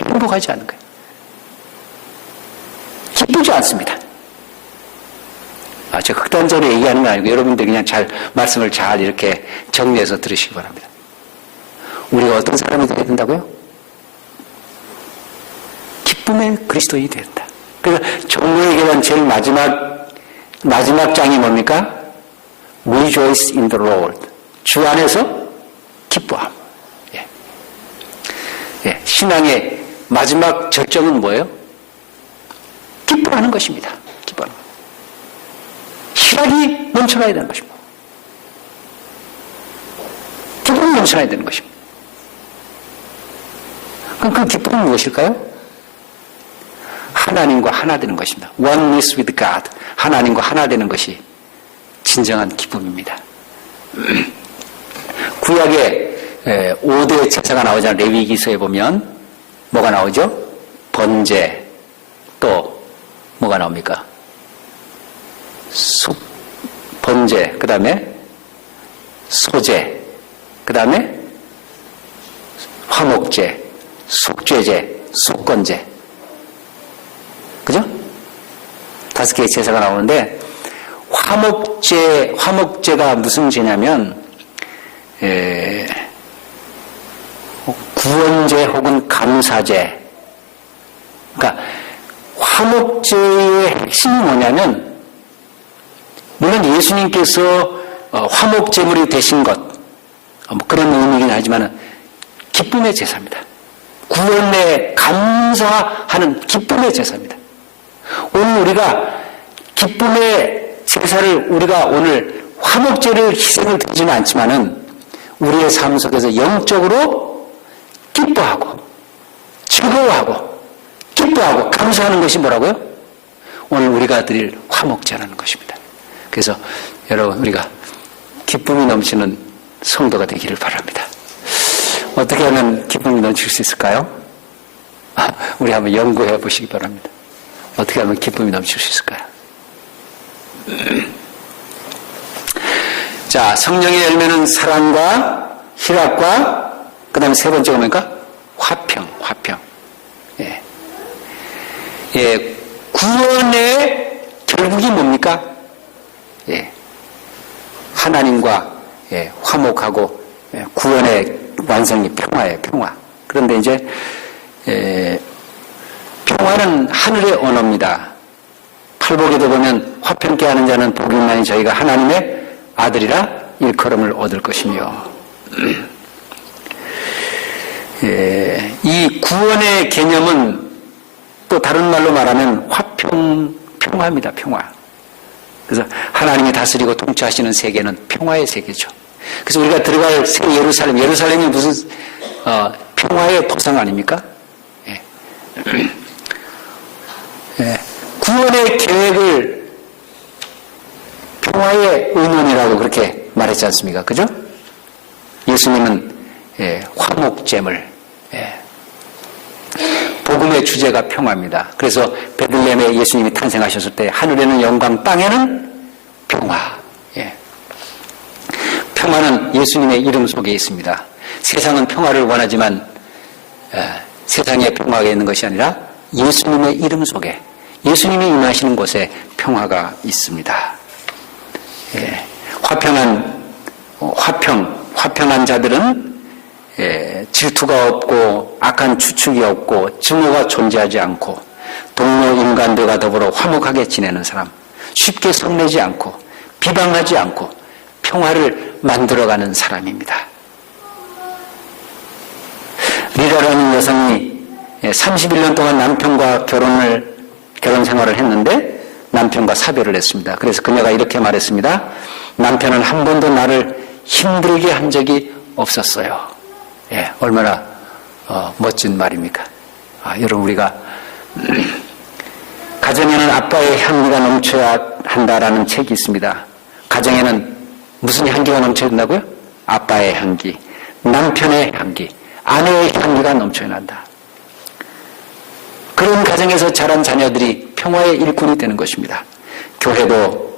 행복하지 않은 거예요. 기쁘지 않습니다. 제가 극단적으로 얘기하는 건 아니고 여러분들 그냥 말씀을 잘 이렇게 정리해서 들으시기 바랍니다. 우리가 어떤 사람이 되어야 된다고요? 기쁨의 그리스도인이 되어야 된다. 그래서 종로에게는 제일 마지막 장이 뭡니까? Rejoice in the Lord. 주 안에서 기뻐함. 신앙의 마지막 절정은 뭐예요? 기뻐하는 것입니다. 기뻐하는 것. 희락이 넘쳐나야 되는 것입니다. 기쁨이 넘쳐나야 되는 것입니다. 그럼 그 기쁨은 무엇일까요? 하나님과 하나 되는 것입니다. Oneness with God. 하나님과 하나 되는 것이 진정한 기쁨입니다. 구약에 5대 제사가 나오잖아요. 레위기서에 보면 뭐가 나오죠? 번제, 또 뭐가 나옵니까? 번제, 그 다음에 소제, 그 다음에 화목제, 속죄제, 속건제. 그죠? 5개의 제사가 나오는데 화목제가 무슨 제냐면 구원제 혹은 감사제. 그러니까 화목제의 핵심이 뭐냐면 물론 예수님께서 화목제물이 되신 것 그런 의미긴 하지만 기쁨의 제사입니다. 구원에 감사하는 기쁨의 제사입니다. 오늘 우리가 기쁨의 제사를 우리가 오늘 화목제를 희생을 드리지는 않지만은 우리의 삶 속에서 영적으로 기뻐하고 즐거워하고 기뻐하고 감사하는 것이 뭐라고요? 오늘 우리가 드릴 화목제라는 것입니다. 그래서 여러분 우리가 기쁨이 넘치는 성도가 되기를 바랍니다. 어떻게 하면 기쁨이 넘칠 수 있을까요? 우리 한번 연구해 보시기 바랍니다. 어떻게 하면 기쁨이 넘칠 수 있을까요? 자, 성령의 열매는 사랑과 희락과 그 다음에 세 번째가 뭡니까? 화평. 구원의 결국이 뭡니까? 하나님과 화목하고 구원의 완성이 평화예요. 평화. 그런데 이제 평화는 하늘의 언어입니다. 팔복에도 보면 화평케 하는 자는 복이 있나니 저희가 하나님의 아들이라 일컬음을 얻을 것이며 이 구원의 개념은 또 다른 말로 말하면 평화입니다. 평화. 그래서 하나님이 다스리고 통치하시는 세계는 평화의 세계죠. 그래서 우리가 들어갈 새 예루살렘이 무슨 평화의 도상 아닙니까? 구원의 계획을 평화의 의논이라고 그렇게 말했지 않습니까? 그죠? 예수님은 화목제물, 복음의 주제가 평화입니다. 그래서 베들레헴에 예수님이 탄생하셨을 때 하늘에는 영광, 땅에는 평화. 평화는 예수님의 이름 속에 있습니다. 세상은 평화를 원하지만 세상에 평화가 있는 것이 아니라 예수님의 이름 속에 예수님이 임하시는 곳에 평화가 있습니다. 화평한 자들은 질투가 없고 악한 추측이 없고 증오가 존재하지 않고 동료 인간들과 더불어 화목하게 지내는 사람. 쉽게 성내지 않고 비방하지 않고 평화를 만들어가는 사람입니다. 리라라는 여성이 31년 동안 남편과 결혼 생활을 했는데 남편과 사별을 했습니다. 그래서 그녀가 이렇게 말했습니다. 남편은 한 번도 나를 힘들게 한 적이 없었어요. 예, 얼마나 멋진 말입니까? 여러분, 우리가 가정에는 아빠의 향기가 넘쳐야 한다라는 책이 있습니다. 가정에는 무슨 향기가 넘쳐야 된다고요? 아빠의 향기, 남편의 향기, 아내의 향기가 넘쳐야 한다. 그런 가정에서 자란 자녀들이 평화의 일꾼이 되는 것입니다. 교회도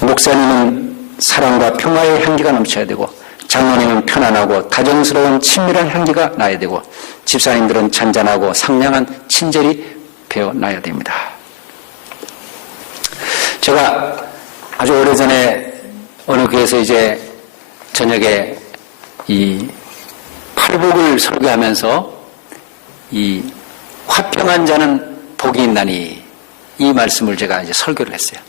목사님은 사랑과 평화의 향기가 넘쳐야 되고, 장로님은 편안하고 다정스러운 친밀한 향기가 나야 되고, 집사님들은 잔잔하고 상냥한 친절이 배어나야 됩니다. 제가 아주 오래전에 어느 교회에서 이제 저녁에 이 팔복을 설교하면서 이 화평한 자는 복이 있나니 이 말씀을 제가 이제 설교를 했어요.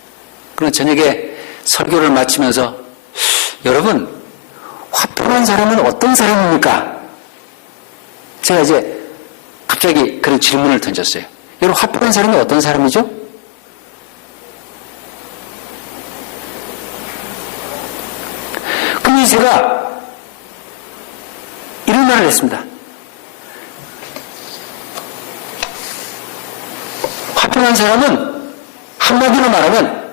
그럼 저녁에 설교를 마치면서 여러분, 화평한 사람은 어떤 사람입니까? 제가 이제 갑자기 그런 질문을 던졌어요. 여러분, 화평한 사람이 어떤 사람이죠? 그럼 제가 이런 말을 했습니다. 화평한 사람은 한마디로 말하면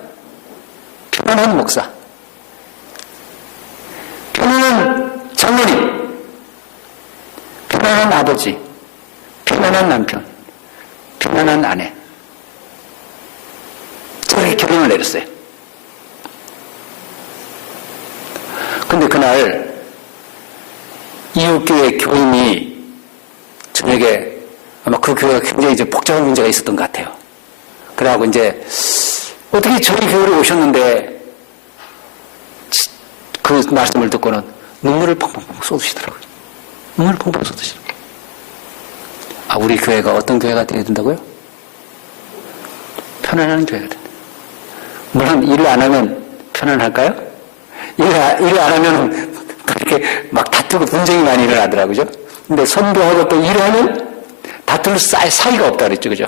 편안한 목사, 편안한 장로님, 편안한 아버지, 편안한 남편, 편안한 아내. 저렇게 결론을 내렸어요. 근데 그날 이웃교회 교인이 저녁에 아마 그 교회가 굉장히 이제 복잡한 문제가 있었던 것 같아요. 그래갖고 이제 어떻게 저희 교회로 오셨는데 그 말씀을 듣고는 눈물을 펑펑 쏟으시더라고요. 눈물을 펑펑 쏟으시더라고요. 우리 교회가 어떤 교회가 되어야 된다고요? 편안한 교회가 된다. 물론 일을 안 하면 편안할까요? 일을 안 하면 그렇게 막 다투고 분쟁이 많이 일어나더라고요. 근데 선교하고 또 일을 하면 다툴 사이가 없다 그랬죠. 그죠?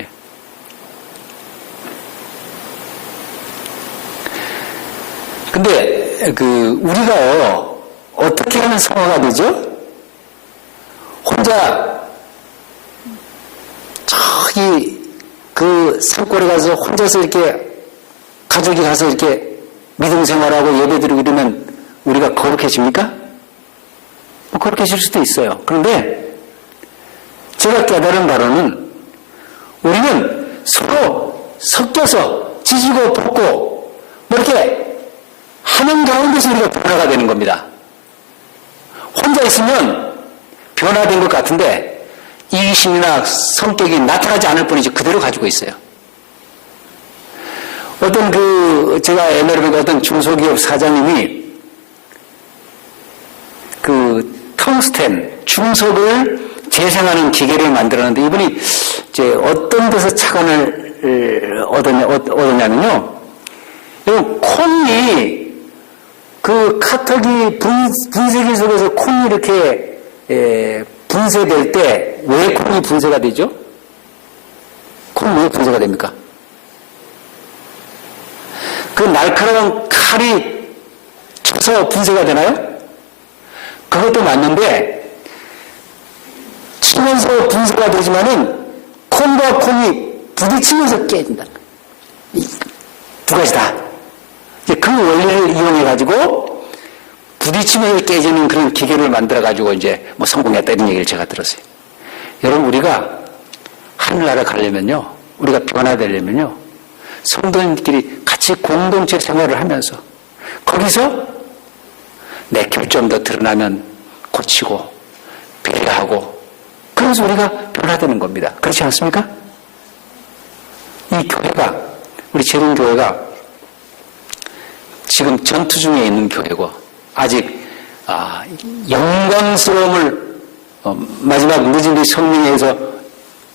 예. 근데 우리가 어떻게 하면 성화가 되죠? 혼자 저기 그 산골에 가서 혼자서 이렇게 가족이 가서 이렇게 믿음 생활하고 예배 드리고 이러면 우리가 거룩해집니까? 거룩해질 수도 있어요. 그런데 제가 깨달은 바로는 우리는 서로 섞여서 지지고 볶고 뭐 이렇게 하는 가운데서 우리가 변화가 되는 겁니다. 혼자 있으면 변화된 것 같은데 이기심이나 성격이 나타나지 않을 뿐이지 그대로 가지고 있어요. 어떤 제가 옛날에 보니까 어떤 중소기업 사장님이 텅스텐, 중석을 재생하는 기계를 만들었는데 이분이 이제 어떤 데서 착안을 얻었냐면요. 이건 콘이 카터기 분쇄기 속에서 콘이 이렇게 분쇄될 때 왜 콘이 분쇄가 되죠? 콘 왜 분쇄가 됩니까? 그 날카로운 칼이 쳐서 분쇄가 되나요? 그것도 맞는데 치면서 분쇄가 되지만은 콘과 콘이 부딪히면서 깨진다. 이 두 가지다. 그 원리를 이용해 가지고 부딪히면서 깨지는 그런 기계를 만들어 가지고 이제 뭐 성공했다 이런 얘기를 제가 들었어요. 여러분, 우리가 하늘나라 가려면요, 우리가 변화되려면요, 성도님들끼리 같이 공동체 생활을 하면서 거기서 내 결점도 드러나면 고치고 배려하고 그래서 우리가 변화되는 겁니다. 그렇지 않습니까? 이 교회가, 우리 재림교회가 지금 전투 중에 있는 교회고 아직 영광스러움을 마지막 늦은 뒤 성령에서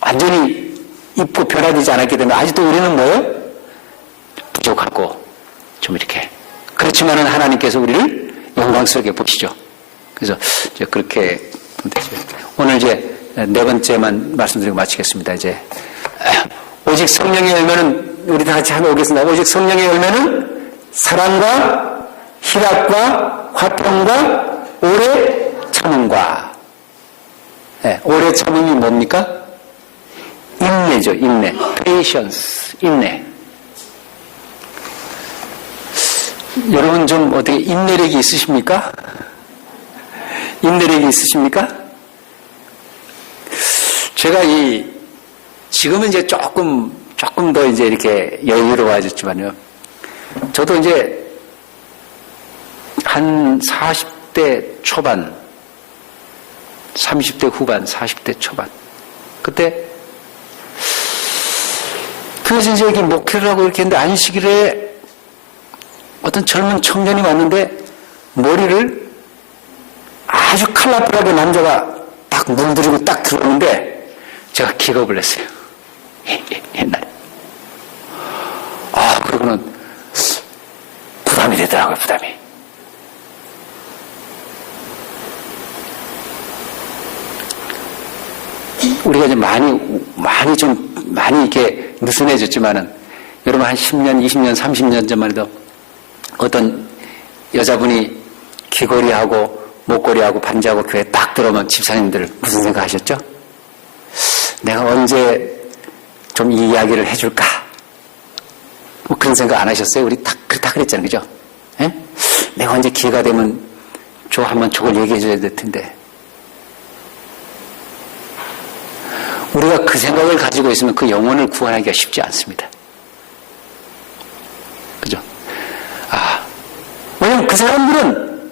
완전히 입고 변화되지 않았기 때문에 아직도 우리는 뭐예요? 부족하고 좀 이렇게. 그렇지만은 하나님께서 우리를 영광스럽게 보시죠. 그래서 이제 그렇게 보면 되죠. 오늘 이제 네 번째만 말씀드리고 마치겠습니다. 이제 오직 성령의 열매는 우리 다 같이 한번 오겠습니다. 오직 성령의 열매는 사랑과 희락과 화평과 오래 참음과. 네, 오래 참음이 뭡니까? 인내죠. 인내. patience. 인내. 여러분 좀 어떻게 인내력이 있으십니까? 인내력이 있으십니까? 제가 지금은 이제 조금 더 이제 이렇게 여유로워졌지만요. 저도 이제 한 40대 초반, 30대 후반, 40대 초반. 그때, 그래서 이제 이렇게 목회를 하고 이렇게 했는데 안식일에 어떤 젊은 청년이 왔는데 머리를 아주 컬러풀하게 남자가 딱 물들이고 딱 들어오는데 제가 기겁을 했어요. 옛날에. 그러고는 부담이 되더라고요, 부담이. 우리가 이제 많이 이렇게 느슨해졌지만은 여러분 한 10년, 20년, 30년 전만 해도 어떤 여자분이 귀걸이하고 목걸이하고 반지하고 교회에 딱 들어오면 집사님들 무슨 생각 하셨죠? 내가 언제 좀 이 이야기를 해줄까? 뭐 그런 생각 안 하셨어요? 우리 다 그랬잖아요. 그죠? 예? 내가 언제 기회가 되면 한번 저걸 얘기해줘야 될 텐데. 우리가 그 생각을 가지고 있으면 그 영혼을 구원하기가 쉽지 않습니다. 그죠? 왜냐면 그 사람들은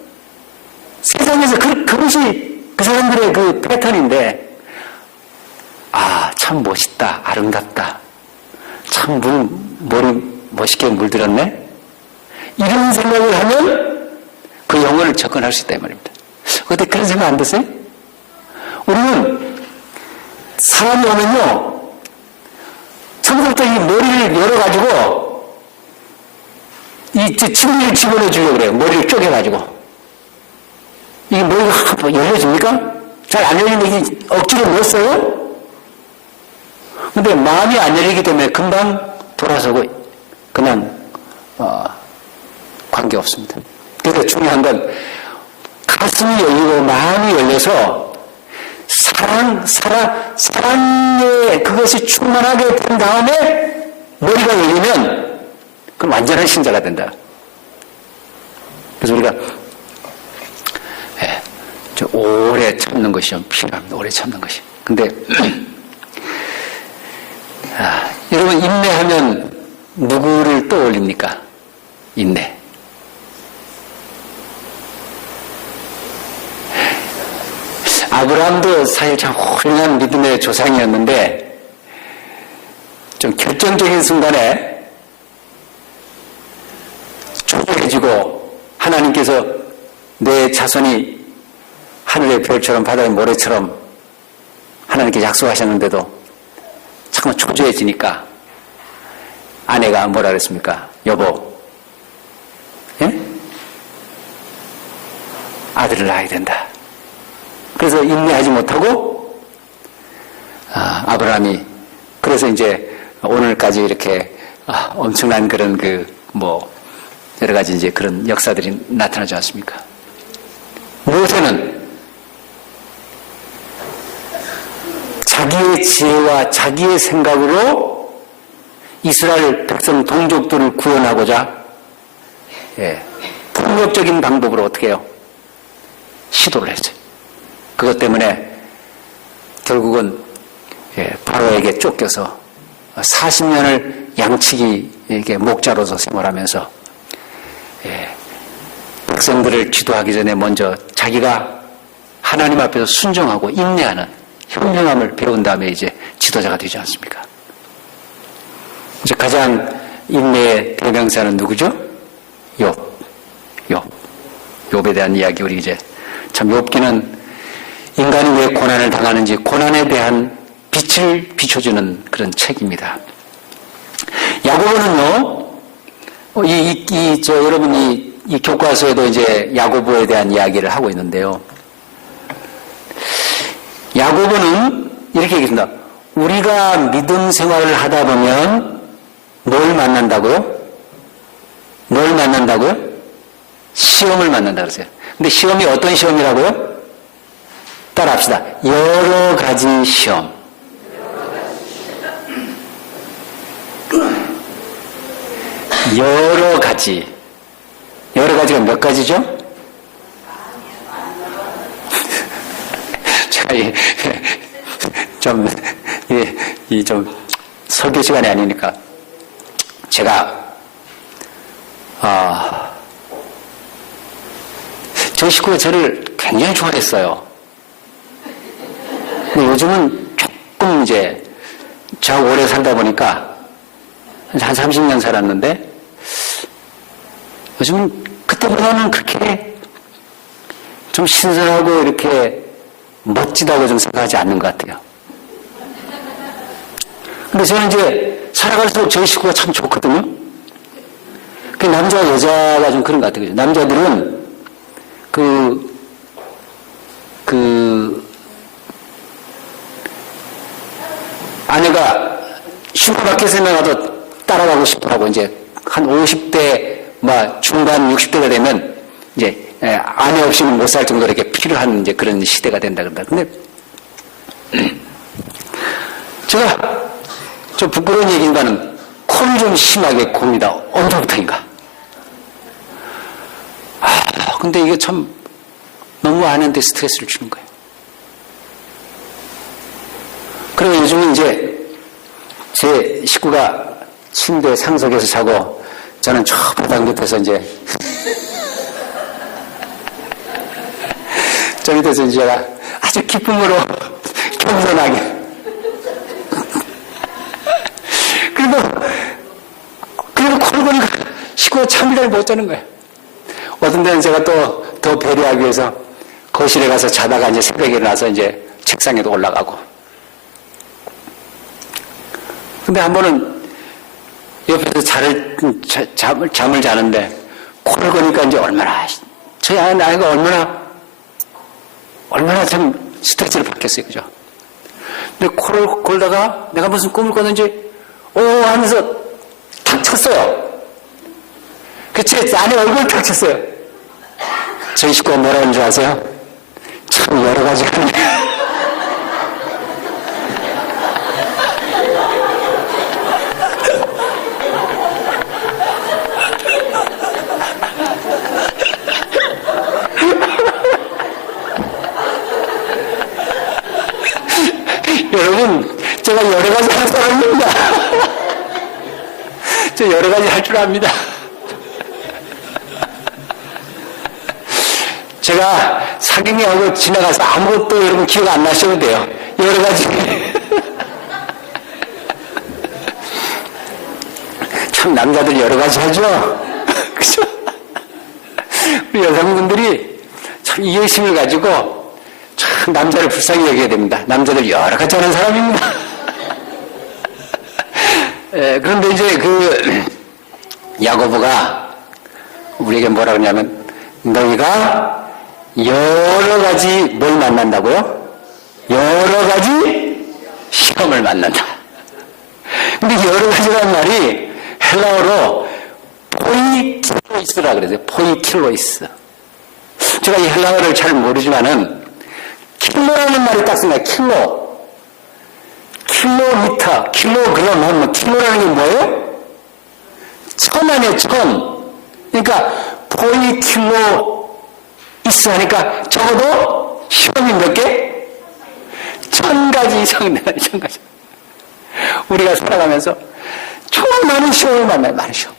세상에서 그것이 그 사람들의 그 패턴인데, 참 멋있다, 아름답다, 참 머리 멋있게 물들었네? 이런 생각을 하면 그 영혼을 접근할 수 있다, 이 말입니다. 근데 그런 생각 안 드세요? 우리는 사람이 오면요, 처음부터 이 머리를 열어가지고, 이 침대를 집어넣어주려고 그래요. 머리를 쪼개가지고. 이게 머리가 열려집니까? 잘 안 열리는데 이게 억지로 넣었어요? 근데 마음이 안 열리기 때문에 금방 돌아서고, 그냥, 관계없습니다. 그래서 중요한 건, 가슴이 열리고 마음이 열려서, 사랑에 그것이 충만하게 된 다음에 머리가 열리면 그럼 완전한 신자가 된다. 그래서 우리가 오래 참는 것이 좀 필요합니다. 오래 참는 것이. 근데 여러분 인내하면 누구를 떠올립니까? 인내. 아브라함도 사실 참 훌륭한 믿음의 조상이었는데 좀 결정적인 순간에 초조해지고 하나님께서 내 자손이 하늘의 별처럼 바다의 모래처럼 하나님께 약속하셨는데도 자꾸 초조해지니까 아내가 뭐라 그랬습니까? 여보, 예? 아들을 낳아야 된다. 그래서 인내하지 못하고 아브라함이 그래서 이제 오늘까지 이렇게 엄청난 그런 여러 가지 이제 그런 역사들이 나타나지 않습니까? 모세는 자기의 지혜와 자기의 생각으로 이스라엘 백성 동족들을 구원하고자 폭력적인 방법으로 어떻게 해요? 시도를 했어요. 그것 때문에 결국은 바로에게 쫓겨서 40년을 양치기에게 목자로서 생활하면서 백성들을 지도하기 전에 먼저 자기가 하나님 앞에서 순종하고 인내하는 현명함을 배운 다음에 이제 지도자가 되지 않습니까? 이제 가장 인내의 대명사는 누구죠? 욥에 대한 이야기 우리 이제 참 욥기는 인간이 왜 고난을 당하는지 고난에 대한 빛을 비춰주는 그런 책입니다. 야고보는요, 여러분이 이 교과서에도 이제 야고보에 대한 이야기를 하고 있는데요. 야고보는 이렇게 얘기했습니다. 우리가 믿음 생활을 하다 보면 뭘 만난다고요? 뭘 만난다고요? 시험을 만난다고 그러세요. 근데 시험이 어떤 시험이라고요? 따라합시다. 여러 가지 시험. 여러 가지. 여러 가지가 몇 가지죠? 제가 좀 설교 시간이 아니니까 제가 저희 식구가 저를 굉장히 좋아했어요. 근데 요즘은 조금 이제 저하고 오래 살다 보니까 한 30년 살았는데 요즘은 그때보다는 그렇게 좀 신선하고 이렇게 멋지다고 좀 생각하지 않는 것 같아요. 근데 저는 이제 살아갈수록 저희 식구가 참 좋거든요. 그 남자와 여자가 좀 그런 것 같아요. 남자들은 아내가 슈퍼 밖에서 나가도 따라가고 싶어하고 이제 한 50대 중반 60대가 되면 이제 아내 없이는 못 살 정도로 이렇게 필요한 이제 그런 시대가 된다 그런다. 근데 제가 좀 부끄러운 얘기인가는 코를 좀 심하게 곱니다. 언제부터인가. 근데 이게 참 너무 아내한테 스트레스를 주는 거예요. 그리고 요즘은 이제 제 식구가 침대 상석에서 자고 저는 저 바닥 밑에서 이제 저 밑에서 이제 제가 아주 기쁨으로 겸손하게 그리고 코를 고니까 식구가 잠을 못 자는 거예요. 어떤 데는 제가 또 더 배려하기 위해서 거실에 가서 자다가 이제 새벽에 일어나서 이제 책상에도 올라가고. 근데 한 번은 옆에서 잠을 자는데 코를 고니까 이제 저희 아이가 얼마나 참 스트레스를 받겠어요. 그죠? 근데 코를 골다가 내가 무슨 꿈을 꿨는지 하면서 탁 쳤어요. 제 아내 얼굴을 탁 쳤어요. 저희 식구가 뭐라는 줄 아세요? 참 여러 가지 하네. 여러분, 제가 여러 가지 할 사람입니다. 저 여러 가지 할 줄 압니다. 제가 사경이하고 지나가서 아무것도 여러분 기억 안 나셔도 돼요. 여러 가지. 참 남자들 여러 가지 하죠? 그죠? 우리 여성분들이 참 이해심을 가지고 참 남자를 불쌍히 여겨야 됩니다. 남자들 여러 가지 하는 사람입니다. 그런데 이제 야고보가 우리에게 뭐라 그러냐면 너희가 여러 가지 뭘 만난다고요? 여러 가지 시험을 만난다. 근데 여러 가지라는 말이 헬라어로 포이킬로이스라 그러세요. 포이킬로이스. 제가 이 헬라어를 잘 모르지만은 킬로라는 말이 딱 생각해요. 킬로미터, 킬로그램 하면 킬로라는 게 뭐예요? 천 아니에요, 천. 그러니까 포이킬로 이스 하니까 적어도 시험이 몇 개? 1000가지 이상 되는 1000가지. 우리가 살아가면서 정말 많은 시험을 만나요. 많은 시험.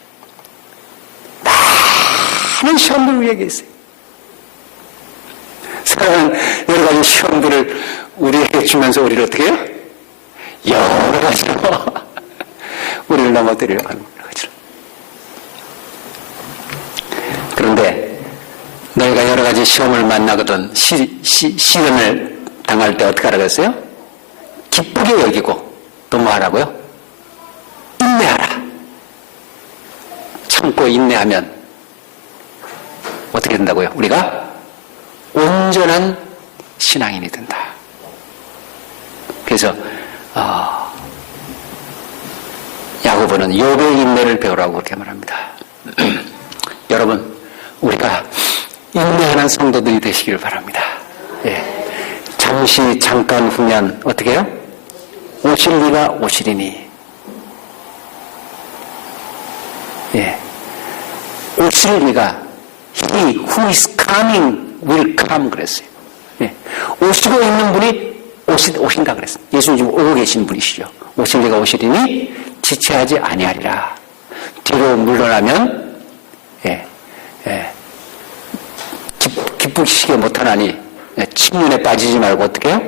많은 시험들 우리에게 있어요. 사랑하는 여러 가지 시험들을 우리에게 주면서 우리를 어떻게 해요? 여러 가지로 우리를 넘어뜨리려고 하는 여러 가지로. 그런데 너희가 여러 가지 시험을 만나거든 시련을 당할 때 어떻게 하라고 했어요? 기쁘게 여기고 또 뭐 하라고요? 인내하라. 참고 인내하면 어떻게 된다고요? 우리가 온전한 신앙인이 된다. 그래서 야고보는 욥의 인내를 배우라고 그렇게 말합니다. 여러분, 우리가 인내하는 성도들이 되시길 바랍니다. 예. 잠깐 후면 어떻게 해요? 오실 리가 오시리니. 예. 오실 리가 He who is coming will come 그랬어요. 예. 오시고 있는 분이 오신다 그랬어요. 예수님 지금 오고 계신 분이시죠. 오실 리가 오시리니 지체하지 아니하리라. 뒤로 물러나면 기쁘시게 못하나니 침륜에 빠지지 말고 어떻게 해요?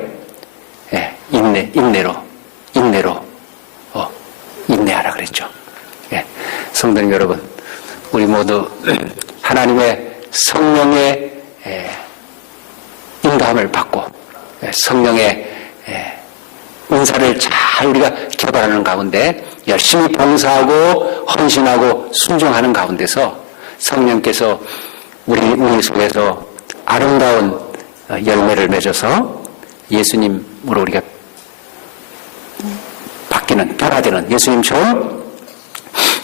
인내로 인내하라 그랬죠. 성도님 여러분, 우리 모두 하나님의 성령의 인도함을 받고 성령의 은사를 잘 우리가 개발하는 가운데 열심히 봉사하고 헌신하고 순종하는 가운데서 성령께서 우리 속에서 아름다운 열매를 맺어서 예수님으로 우리가 바뀌는, 변화되는 예수님처럼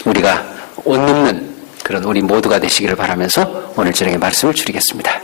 우리가 옷 입는 그런 우리 모두가 되시기를 바라면서 오늘 저녁에 말씀을 줄이겠습니다.